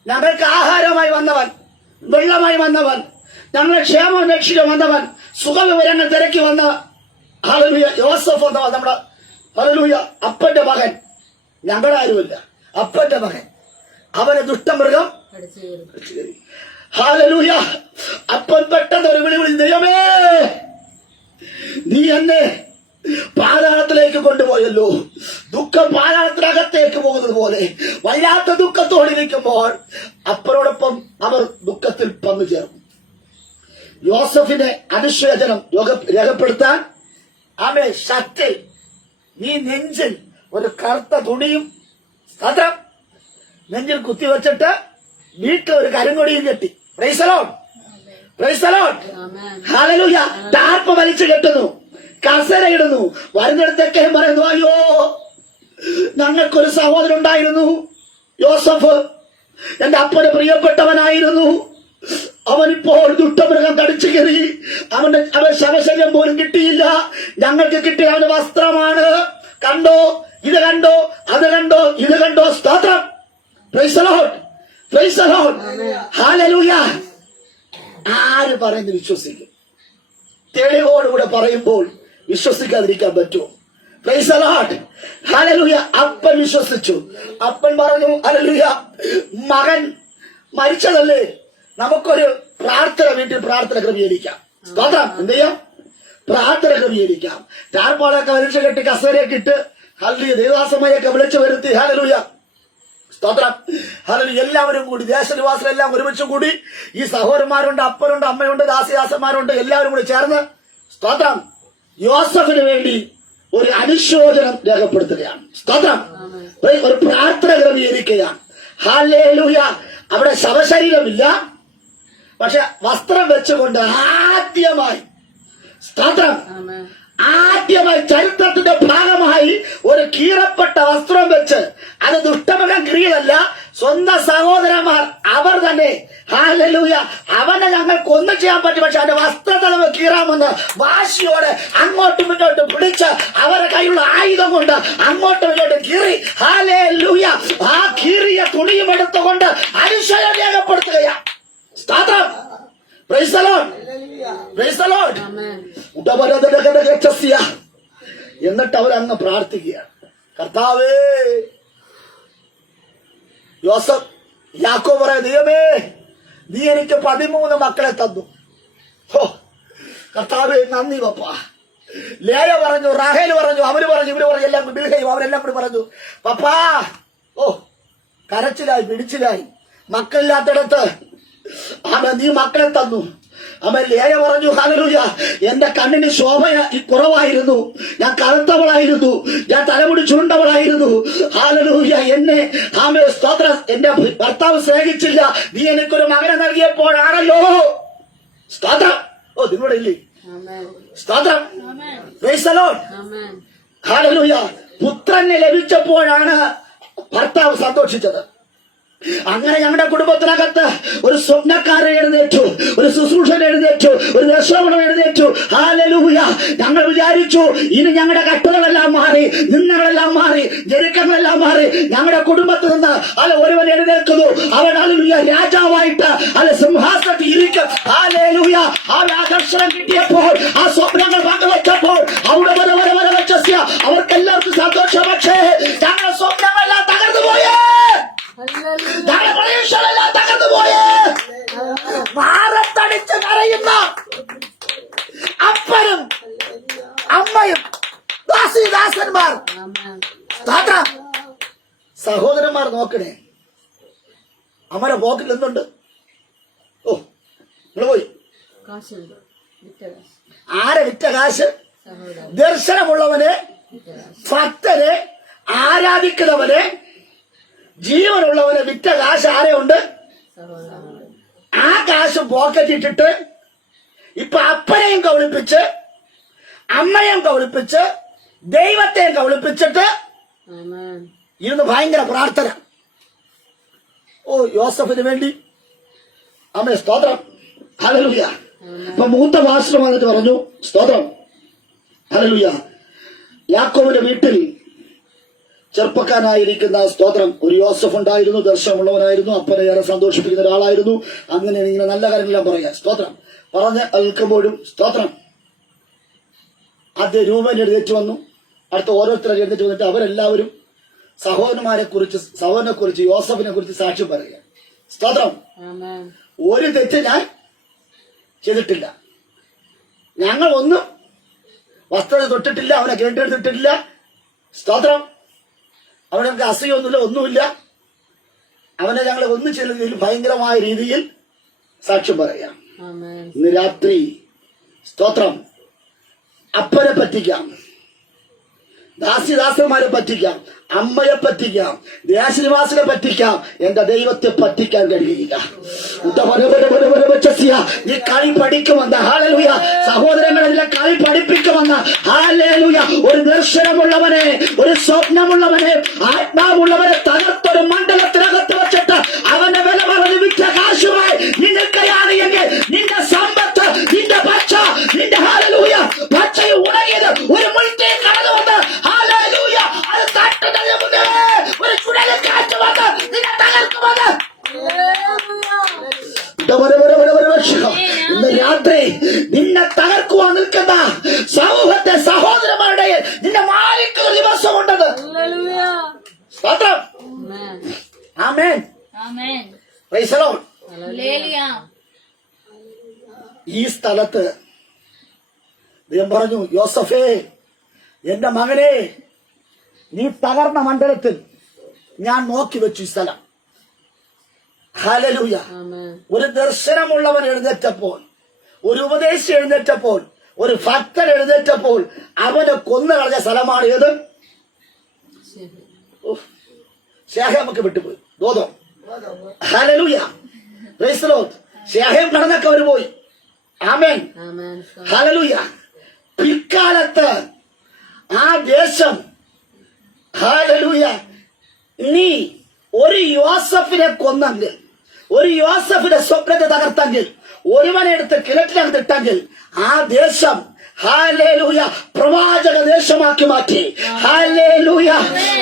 ഞങ്ങൾക്ക് ആഹാരമായി വന്നവൻ, വെള്ളമായി വന്നവൻ, ഞങ്ങളെ ക്ഷേമം രക്ഷിക്കാൻ വന്നവൻ, സുഖവിവരങ്ങൾ തിരക്കി വന്ന ഹല്ലേലൂയ യോസഫ് വന്നവൻ, നമ്മുടെ ഹല്ലേലൂയ അപ്പന്റെ മകൻ, ഞങ്ങളാരുമില്ല, അപ്പന്റെ മകൻ, അവനെ ദുഷ്ടമൃഗം കടിച്ചേറി. ഹല്ലേലൂയ. അപ്പൻ പെട്ടെന്ന് ഒരു വിളി, ദൈവമേ നീ എന്നെ പാതാളത്തിലേക്ക് കൊണ്ടുപോയല്ലോ. ദുഃഖം പാതാളത്തിനകത്തേക്ക് പോകുന്നത് പോലെ വല്ലാത്ത ദുഃഖത്തോടിരിക്കുമ്പോൾ അപ്പനോടൊപ്പം അവർ ദുഃഖത്തിൽ പങ്കുചേർന്നു. യോസഫിനെ അനുശോചനം രേഖപ്പെടുത്താൻ ആമേ ഷർട്ടിൽ നീ നെഞ്ചിൽ ഒരു കറുത്ത തുണിയും സ്തോത്രം നെഞ്ചിൽ കുത്തിവെച്ചിട്ട് വീട്ടിൽ ഒരു കരിങ്കൊടിയും കെട്ടി. Price the Lord. Praise the Lord. Amen. Hallelujah. Tarp വലിച്ചു കെട്ടുന്നു, കസര ഇടുന്നു. വരുന്നിടത്തൊക്കെ പറയുന്നു, അയ്യോ ഞങ്ങൾക്കൊരു സഹോദരൻ ഉണ്ടായിരുന്നു യോസഫ്, എന്റെ അപ്പന് പ്രിയപ്പെട്ടവനായിരുന്നു. അവനിപ്പോൾ ദുഷ്ടമൃഗം കടിച്ചു കയറി. അവൻ ശവശല്യം പോലും കിട്ടിയില്ല. ഞങ്ങൾക്ക് കിട്ടിയ അവന് വസ്ത്രമാണ്. കണ്ടോ, ഇത് കണ്ടോ, അത് കണ്ടോ, ഇത് കണ്ടോ. സ്തോത്രം. Praise the Lord. Praise the Lord. Hallelujah. ആര് പറയുന്നത് വിശ്വസിക്കും? തെളിവോടുകൂടെ പറയുമ്പോൾ വിശ്വസിക്കാതിരിക്കാൻ പറ്റുമോ? Price the Lord. ഹല്ലേലൂയ. അപ്പൻ വിശ്വസിച്ചു. അപ്പൻ പറഞ്ഞു, ഹല്ലേലൂയ മകൻ മരിച്ചതല്ലേ, നമുക്കൊരു പ്രാർത്ഥന, വീട്ടിൽ പ്രാർത്ഥന ക്രമീകരിക്കാം. സ്തോത്രം. എന്ത് ചെയ്യാം? പ്രാർത്ഥന ക്രമീകരിക്കാം. ടാർപ്പാളൊക്കെ വലിച്ചു കെട്ടി കസേരയൊക്കെ ഇട്ട് ഹല്ലേലൂയ ദൈവദാസന്മാരെയൊക്കെ വിളിച്ചു വരുത്തി. ഹല്ലേലൂയ. സ്തോത്രം. ഹല്ലേലൂയ. എല്ലാവരും കൂടി, ദേശനിവാസികളെല്ലാം ഒരുമിച്ച് കൂടി, ഈ സഹോദരന്മാരുണ്ട്, അപ്പനുണ്ട്, അമ്മയുണ്ട്, ദാസിദാസന്മാരുണ്ട്, എല്ലാവരും കൂടി ചേർന്ന് സ്തോത്രം യോസഫിന് വേണ്ടി ഒരു അനുശോചനം രേഖപ്പെടുത്തുകയാണ്. സ്തോത്രം. ഒരു പ്രാർത്ഥന ക്രമീകരിക്കുകയാണ്. ഹല്ലേലൂയ. അവിടെ ശവശരീരമില്ല, പക്ഷെ വസ്ത്രം വെച്ചുകൊണ്ട് ആദ്യമായി സ്തോത്രം Amen. ആദ്യമായി ചരിത്രത്തിന്റെ ഭാഗമായി ഒരു കീറപ്പെട്ട വസ്ത്രം വെച്ച്, അത് ദുഷ്ടമൃഗം ക്രിയതല്ല, സ്വന്തം സഹോദരന്മാർ അവർ തന്നെ ഹല്ലേലൂയ അവനെ ഞങ്ങൾക്ക് ഒന്നും ചെയ്യാൻ പറ്റും, പക്ഷെ അവന്റെ വസ്ത്രത്തെ നമുക്ക് കീറാമെന്ന് വാശിയോടെ അങ്ങോട്ടും ഇങ്ങോട്ടും പിടിച്ച് അവരുടെ കയ്യിലുള്ള ആയുധം കൊണ്ട് അങ്ങോട്ടും ഇങ്ങോട്ടും കീറി. ഹല്ലേലൂയ. ആ കീറിയ തുണിയും എടുത്തുകൊണ്ട് അനുശോചനം രേഖപ്പെടുത്തുകയാണ്. സ്തോത്രം. Praise the Lord. Praise the Lord. Amen. എന്നിട്ട് അവരങ്ങ് പ്രാർത്ഥിക്കുകയാണ്, കർത്താവേ യോസഫ് യാക്കോബ് പറയാ, ദൈവമേ നീ എനിക്ക് 13 മക്കളെ തന്നു. ഓ കർത്താവേ നന്ദി പപ്പ. ലേയ പറഞ്ഞു, റാഹേൽ പറഞ്ഞു, അവര് പറഞ്ഞു, ഇവര് പറഞ്ഞു, എല്ലാം ബിൽഹയും അവരെല്ലാം കൂടി പറഞ്ഞു, പപ്പാ ഓ കരച്ചിലായി, പിടിച്ചിലായി, മക്കളില്ലാത്തിടത്ത് അവൻ നീ മക്കളെ തന്നു. അവൻ ലേയ പറഞ്ഞു, ഹല്ലേലൂയ എന്റെ കണ്ണിന് ശോഭ കുറവായിരുന്നു, ഞാൻ കറുത്തവളായിരുന്നു, ഞാൻ തലമുടി ചുരുണ്ടവളായിരുന്നു. ഹല്ലേലൂയ എന്നെ ആമേ സ്തോത്രം എന്റെ ഭർത്താവ് സ്നേഹിച്ചില്ല, നീ എനിക്കൊരു മകനെ നൽകിയപ്പോഴാണല്ലോ. സ്തോത്രം. ഓ നിങ്ങളുടെ ഇല്ലേ? Amen. സ്തോത്രം. Praise the Lord. Amen. Hallelujah. പുത്രനെ ലഭിച്ചപ്പോഴാണ് ഭർത്താവ് സന്തോഷിച്ചത്. അങ്ങനെ ഞങ്ങളുടെ കുടുംബത്തിനകത്ത് ഒരു സ്വപ്നക്കാരൻ എഴുന്നേറ്റു, ഒരു ശുശ്രൂഷൻ എഴുന്നേറ്റു, ഒരു ദർശനം എഴുന്നേറ്റു. ഹല്ലേലൂയ. ഞങ്ങൾ വിചാരിച്ചു ഇനി ഞങ്ങളുടെ കട്ടുകളെല്ലാം മാറി, നിന്നകളെല്ലാം മാറി, ജനങ്ങളെല്ലാം മാറി. ഞങ്ങളുടെ കുടുംബത്തിൽ നിന്ന് ഒരുവൻ എഴുന്നേൽക്കുന്നു. അവൻ ഹല്ലേലൂയ രാജാവായിട്ട് സിംഹാസനത്തിൽ ഇരിക്കും. ഹല്ലേലൂയ. ആ ആകർഷണം കിട്ടിയപ്പോൾ, ആ സ്വപ്നങ്ങൾ പങ്കുവച്ചപ്പോൾ അവിടെ വെച്ച അവർക്കെല്ലാവർക്കും സന്തോഷം. പക്ഷേ ഞങ്ങളുടെ സ്വപ്നങ്ങളെല്ലാം തകർന്നു പോയേ, ഞങ്ങളുടെ പ്രതീക്ഷകളെല്ലാം തകർന്നു പോയേ. മാറത്തടിച്ച് കരയുന്ന അപ്പനും അമ്മയും ദാസന്മാർ, സഹോദരന്മാർ നോക്കണേ. അമ്മയുടെ പോക്കിൽ എന്തുണ്ട്? ഓ, നിങ്ങൾ പോയി. ആരെ വിറ്റ കാശ്? ദർശനമുള്ളവനെ, ഭക്തനെ, ആരാധിക്കുന്നവനെ, ജീവനുള്ളവനെ വിറ്റ കാശ് ആരെയുണ്ട്? ആ കാശ് പോക്കറ്റിട്ടിട്ട് ഇപ്പൊ അപ്പനെയും കബളിപ്പിച്ച്, അമ്മയും കബളിപ്പിച്ച്, ദൈവത്തെയും കബളിപ്പിച്ചിട്ട് ഇരുന്ന് ഭയങ്കര പ്രാർത്ഥന. ഓ, യോസഫിന് വേണ്ടി അമ്മേ സ്തോത്രം. ഹല്ലേലൂയ. ഇപ്പൊ മൂത്ത പാസ്റ്റർ വന്നിട്ട് പറഞ്ഞു സ്തോത്രം. ഹല്ലേലൂയ. യാക്കോബിന്റെ വീട്ടിൽ ചെറുപ്പക്കാരനായിരിക്കുന്ന സ്തോത്രം ഒരു യോസഫ് ഉണ്ടായിരുന്നു. ദർശനമുള്ളവനായിരുന്നു. അപ്പനെ ഏറെ സന്തോഷിപ്പിക്കുന്ന ഒരാളായിരുന്നു. അങ്ങനെ ഇങ്ങനെ നല്ല കാര്യങ്ങളെല്ലാം പറയാം. സ്തോത്രം പറഞ്ഞ് നിൽക്കുമ്പോഴും സ്തോത്രം ആദ്യം രൂപൻ എഴുന്നേറ്റ് വന്നു. അടുത്ത ഓരോരുത്തരെ എഴുന്നേറ്റ് വന്നിട്ട് അവരെല്ലാവരും സഹോദരനെ കുറിച്ച് യോസഫിനെ കുറിച്ച് സാക്ഷ്യം പറയുക. സ്തോത്രം. ഒരു തെറ്റ് ഞാൻ ചെയ്തിട്ടില്ല, ഞങ്ങൾ ഒന്നും വസ്ത്രത തൊട്ടിട്ടില്ല, അവനെ കേട്ടെടുത്തിട്ടില്ല. സ്തോത്രം. അവനെ നമുക്ക് അസൂയൊന്നുമില്ല, ഒന്നുമില്ല. അവനെ ഞങ്ങളെ ഒന്നും ചെയ്തതിൽ ഭയങ്കരമായ രീതിയിൽ സാക്ഷ്യം പറയാം. ഇന്ന് രാത്രി സ്തോത്രം അപ്പനെ പറ്റിക്കാം, ദാസിദാസന്മാരെ പറ്റിക്കാം, അമ്മയെ പറ്റിക്കാം, ദേശനിവാസിനെ പറ്റിക്കാം, എന്റെ ദൈവത്തെ പറ്റിക്കാൻ കഴിയില്ല. നീ കളി പഠിക്കുമെന്ന്. ഹല്ലേലൂയ. സഹോദരങ്ങളെല്ലാം കളി പഠിപ്പിക്കുമെന്ന്. ഹല്ലേലൂയ. ഒരു ദർശനമുള്ളവനെ, ഒരു സ്വപ്നമുള്ളവനെ, ആത്മാവുള്ളവനെ തകർത്തൊരു മണ്ഡലത്തിനകത്ത് വെച്ചിട്ട് അവന്റെ വില പറഞ്ഞ് വിറ്റ കാശുമായി നിൽക്കുകയാണ് എങ്കിൽ നിന്റെ സമ്പത്ത്, നിന്റെ പച്ച, നിന്റെ ഹല്ലേലൂയ പച്ചയിൽ ഉണങ്ങിയത് ഒരു മുൾത്തെ കടന്നു വന്ന് ഹല്ലേലൂയ അത് തട്ടുന്നതിന് മുന്നേ ഒരു ചുഴലിക്കാറ്റ് വന്ന് നിന്നെ തകർക്കുമെന്ന്. ഇന്ന് രാത്രി നിന്നെ തകർക്കുവാൻ നിൽക്കുന്ന സമൂഹത്തെ സഹോദരന്മാരുടെ നിന്നെ മാറിക്കുന്ന ദിവസമുണ്ടത്. ആമേൻ. Praise the Lord. ഈ സ്ഥലത്ത് ദൈവം പറഞ്ഞു, യോസഫേ എന്റെ മകനെ, നീ തകർന്ന മണ്ഡലത്തിൽ ഞാൻ നോക്കി വെച്ചു ഈ സ്ഥലം. ഹല്ലേലൂയ. ഒരു ദർശനമുള്ളവൻ എഴുന്നേറ്റപ്പോൾ, ഒരു ഉപദേശി എഴുന്നേറ്റപ്പോൾ, ഒരു ഭക്തൻ എഴുന്നേറ്റപ്പോൾ അവനെ കൊന്നു കളഞ്ഞ സ്ഥലമാണ് ഏത്? ശേഖേമൊക്കെ വിട്ടുപോയി. ബോധം. ഹല്ലേലൂയ. Praise the Lord. ശേഖേം കടന്നൊക്കെ അവര് പോയി. ആമേൻ. ഹല്ലേലൂയ. പിൽക്കാലത്ത് ആ ദേശം ഹല്ലേലൂയ നീ ഒരു യോസഫിനെ കൊന്നെങ്കിൽ, ഒരു യോസഫിന്റെ സ്വപ്നത്തെ തകർത്തെങ്കിൽ, ഒരുവനെ എടുത്ത് കിണറ്റിനകത്തിട്ടെങ്കിൽ ആ ദേശം ഹല്ലേലൂയ പ്രവാചക ദേശമാക്കി മാറ്റി. ഹല്ലേലൂയ.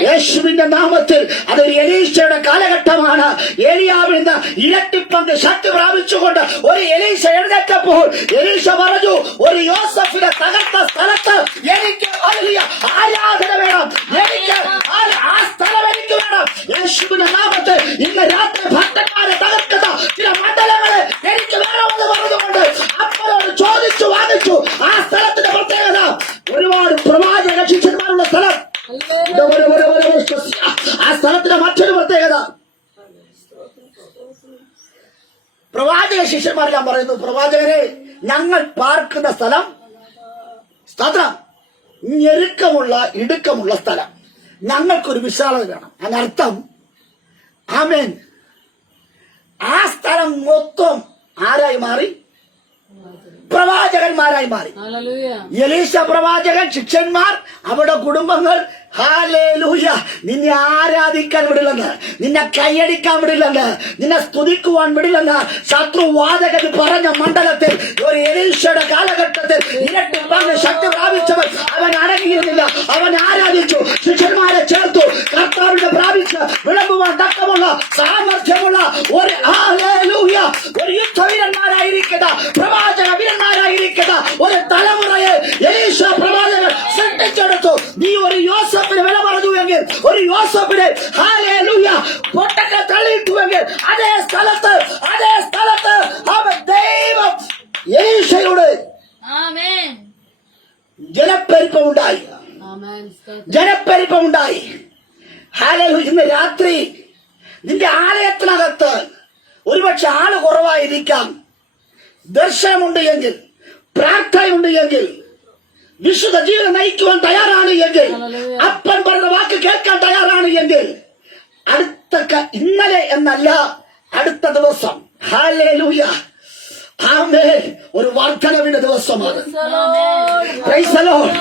യേശുവിന്റെ നാമത്തിൽ അതൊരു എലീശയുടെ കാലഘട്ടമാണ്. ഏലിയാവിൽ നിന്ന് ഇരട്ടിപ്പങ്ക് ശക്തി പ്രാപിച്ചുകൊണ്ട് ഒരു എലീശ എഴുന്നേറ്റപ്പോൾ എലീശ പറഞ്ഞു, ഒരു യോസഫിനെ തകർത്ത സ്ഥലത്ത് എനിക്ക് ആരാധന വേണം, എനിക്ക് ആ സ്ഥലം എനിക്ക് വേണം. യേശുവിന്റെ നാമത്തിൽ ഇന്ന് രാത്രി ഭക്തന്മാരെ തകർക്കുന്ന ചില മണ്ഡലങ്ങളെ എനിക്ക് വേണമെന്ന് പറഞ്ഞുകൊണ്ട് അപ്പനോട് ചോദിച്ചു വാങ്ങിച്ചു. ആ സ്ഥലത്തിന്റെ പ്രത്യേകത ഒരുപാട് പ്രവാചക ശിഷ്യന്മാരുള്ള സ്ഥലം. ആ സ്ഥലത്തിന്റെ മറ്റൊരു പ്രത്യേകത പ്രവാചക ശിഷ്യന്മാരെല്ലാം പറയുന്നു, പ്രവാചകരെ ഞങ്ങൾ പാർക്കുന്ന സ്ഥലം സ്തോത്രം ഞെരുക്കമുള്ള ഇടുക്കമുള്ള സ്ഥലം, ഞങ്ങൾക്കൊരു വിശാലത വേണം. അതിനർത്ഥം ആമേൻ ആ സ്ഥലം മൊത്തം ആരായി മാറി? പ്രവാചകന്മാരായി മാറി. ഹല്ലേലൂയ. എലീശ പ്രവാചകൻ, ശിഷ്യന്മാർ, അവരുടെ കുടുംബങ്ങൾ. ഹല്ലേലൂയ. നിന്നെ ആരാധിക്കാൻ വിടില്ലെന്ന്, നിന്നെ കൈയടിക്കാൻ വിടില്ലെന്ന്, നിന്നെ സ്തുതിക്കുവാൻ വിടില്ലെന്ന് ശത്രുവാചകൻ പറഞ്ഞ മണ്ഡലത്തിൽ ഒരു എലീശയുടെ കാലഘട്ടത്തിൽ ഇരട്ടി പങ്ക് ശക്തി പ്രാപിച്ചവൻ അവൻ അടങ്ങിയിരുന്നില്ല. അവൻ ആരാധിച്ചു, ശിഷ്യന്മാരെ ചേർത്തു, കർത്താവിന്റെ പ്രാപിച്ച് വിളമ്പുവാൻ തക്കമുള്ള സാമർഥ്യമുള്ള ഒരു ഹല്ലേലൂയ ഒരു യുദ്ധവീരന്മാരായിരിക്കുന്ന പ്രവാചക വീരന്മാരായിരിക്കുന്ന ഒരു തലമുറയെ എലീശ പ്രവാചകൻ സൃഷ്ടിച്ചെടുത്തു. നീ ഒരു യോസഫിന് വില പറഞ്ഞുവെങ്കിൽ, ഒരു യോസഫിനെ ഹല്ലേലൂയ പൊട്ടക്കെ തള്ളിയിട്ടുവെങ്കിൽ, അതേ സ്ഥലത്ത് അവൻ ദൈവം എലീശയുടെ ആമേൻ. ജനപ്പെരുപ്പമുണ്ടായി. ആമേൻ. ജനപ്പെരുപ്പമുണ്ടായി. ഹല്ലേലൂയ. ഇന്ന് രാത്രി നിന്റെ ആലയത്തിനകത്ത് ഒരുപക്ഷെ ആള് കുറവായിരിക്കാം. ദർശനമുണ്ട് എങ്കിൽ, പ്രാർത്ഥനയുണ്ട് എങ്കിൽ, വിശുദ്ധ ജീവിതം നയിക്കുവാൻ തയ്യാറാണ് എങ്കിൽ, അപ്പൻ പറഞ്ഞ വാക്ക് കേൾക്കാൻ തയ്യാറാണ് എങ്കിൽ, ഇന്നലെ എന്നല്ല, അടുത്ത ദിവസം ഹല്ലേലൂയ ആമേൻ ഒരു വർദ്ധനവിന്റെ ദിവസമാണ്. Price the Lord.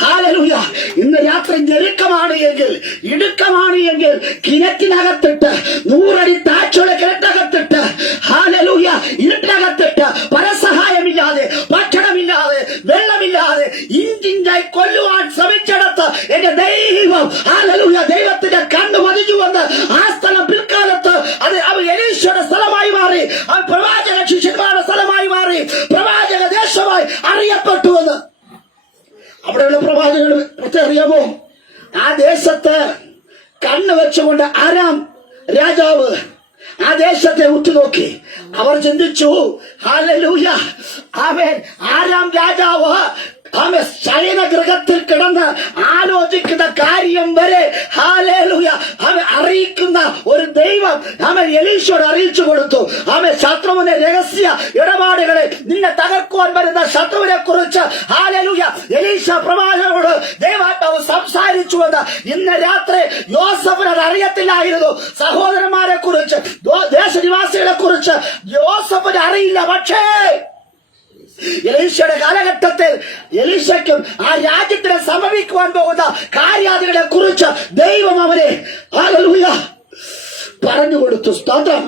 ഹല്ലേലൂയ. ഇന്ന് രാത്രി ഞെരുക്കമാണ് എങ്കിൽ, ഇടുക്കമാണ് എങ്കിൽ, കിണറ്റിനകത്തിട്ട് 100 അടി താഴ്ചയുള്ള കിണറ്റിനകത്തിട്ട് ഹല്ലേലൂയ ഇരുട്ടിനകത്തിട്ട് പരസഹായമില്ലാതെ, ഭക്ഷണമില്ലാതെ, വെള്ളമില്ലാതെ ഇഞ്ചിഞ്ചായി കൊല്ലുവാൻ ശ്രമിച്ചെടുത്ത് എന്റെ ദൈവം ഹല്ലേലൂയ ദൈവത്തിന്റെ കണ്ണ് പതിഞ്ഞുവെന്ന് ആ സ്ഥലം പിൽക്കാലത്ത് അത് അവ എലീശയുടെ സ്ഥലമായി മാറി, അവ പ്രവാചക ശിഷ്യന്മാരുടെ സ്ഥലമായി മാറി, പ്രവാചക ദേശമായി അറിയപ്പെട്ടുവെന്ന്. അവിടെയുള്ള പ്രവാചകർ പ്രത്യേകം അറിയാമോ? ആ ദേശത്ത് കണ്ണ് വെച്ചുകൊണ്ട് ആരാം രാജാവ് ആ ദേശത്തെ ഉറ്റുനോക്കി. അവർ ചിന്തിച്ചു ഹല്ലേലൂയ ആമേൻ ആരാം രാജാവ് ആമേൻ ശയനഗൃഹത്തിൽ കിടന്ന് ആലോചിക്കുന്ന കാര്യം വരെ ഹല്ലേലൂയ അവൻ അറിയിക്കുന്ന ഒരു ദൈവം അവൻ എലീശയോട് അറിയിച്ചു കൊടുത്തു. അവൻ ശത്രുവിന്റെ രഹസ്യ ഇടപാടുകളെ, നിന്നെ തകർക്കുവാൻ വരുന്ന ശത്രുവിനെ കുറിച്ച് ഹല്ലേലൂയ എലീശ പ്രവാചകനോട് ദൈവാത്മാവ് സംസാരിച്ചുവെന്ന് ഇന്ന് രാത്രി യോസഫിന് അത് അറിയത്തില്ലായിരുന്നു. സഹോദരന്മാരെ കുറിച്ച്, ദേശനിവാസികളെ കുറിച്ച് യോസഫിന് അറിയില്ല. പക്ഷേ എലീശയുടെ കാലഘട്ടത്തിൽ എലീശയ്ക്കും ആ രാജ്യത്തിന് സംഭവിക്കുവാൻ പോകുന്ന കാര്യാദികളെ കുറിച്ച് ദൈവം അവനെ ഹല്ലേലൂയ പറഞ്ഞു കൊടുത്തു. സ്തോത്രം.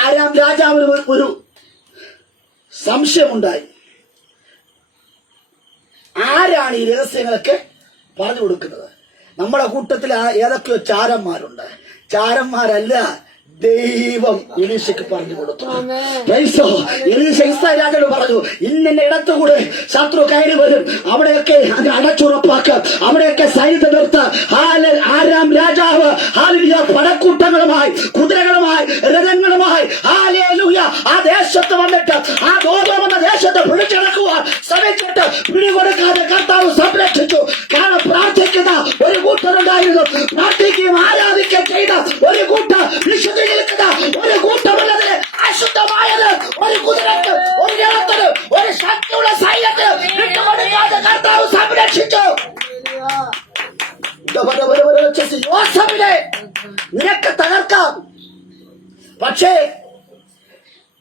ആരാം രാജാവിന് ഒരു സംശയമുണ്ടായി. ആരാണ് ഈ രഹസ്യങ്ങളൊക്കെ പറഞ്ഞു കൊടുക്കുന്നത്? നമ്മുടെ കൂട്ടത്തിൽ ഏതൊക്കെയോ ചാരന്മാരുണ്ട്. ചാരന്മാരല്ല, ദൈവം എലീശയ്ക്ക് പറഞ്ഞു കൊടുത്തു. എലീശ ഇസ്രായേൽ രാജാവ് പറഞ്ഞു, ഇന്ന ഇടത്തുകൂടെ ശത്രു കയറി വരും, അവിടെയൊക്കെ അത് അടച്ചുറപ്പാക്കുക, അവിടെയൊക്കെ സൈന്യത്തെ നിർത്ത്. ആരാം രാജാവ് ഹല്ലേലൂയ പടക്കൂട്ടങ്ങളുമായി, കുതിരകളുമായി, രഥങ്ങളുമായി ഹല്ലേലൂയ ആ ദേശത്ത് വന്നിട്ട് ആ ദോദോം എന്ന ദേശത്ത് പിടിച്ചടക്കുവാൻ ശ്രമിച്ചിട്ട് പിടികൊടുക്കാതെ കർത്താവ് സംരക്ഷിച്ചു. കാരണം പ്രാർത്ഥിക്കുന്ന ഒരു കൂട്ടരുണ്ടായിരുന്നു, പ്രാർത്ഥിക്കുകയും ആരാധിക്കുകയും ചെയ്ത ഒരു കൂട്ടർ, വിശുദ്ധ ഒരു കൂട്ടമുള്ളതിന് അശുദ്ധമായത് ഒരു കുതിരക്ക്, ഒരു ജനത്തിന്, ഒരു ശക്തിയുള്ള സൈന്യത്തിന് വിട്ടുകൊടുക്കാതെ കർത്താവ് സംരക്ഷിച്ചു. യോസഫിനെ നിനക്ക് തകർക്കാം. പക്ഷേ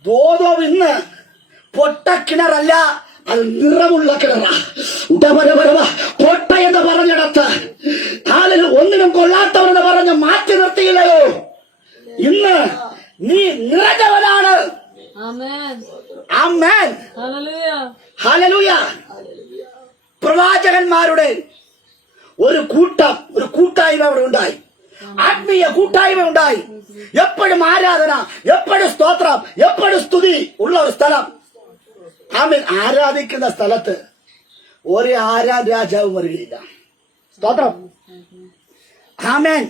ദോദോം ഇന്ന് പൊട്ടക്കിണറല്ല, അത് നിറമുള്ള കിണറാ. പൊട്ട എന്ന് പറഞ്ഞിടത്ത് ഒന്നിനും കൊള്ളാത്തവരെന്ന് പറഞ്ഞ് മാറ്റി നിർത്തിയില്ലയോ? ഇന്ന് നീ നിറഞ്ഞവനാണ്. ആമേൻ. ഹല്ലേലൂയ. പ്രവാചകന്മാരുടെ ഒരു കൂട്ടായ്മ അവിടെ ഉണ്ടായി, ആത്മീയ കൂട്ടായ്മ ഉണ്ടായി. എപ്പോഴും ആരാധന, എപ്പോഴും സ്തോത്രം, എപ്പോഴും സ്തുതി ഉള്ള ഒരു സ്ഥലം. ആമേൻ. ആരാധിക്കുന്ന സ്ഥലത്ത് ഒരു ആരാം രാജാവും വരികയില്ല. സ്തോത്രം. ആമേൻ.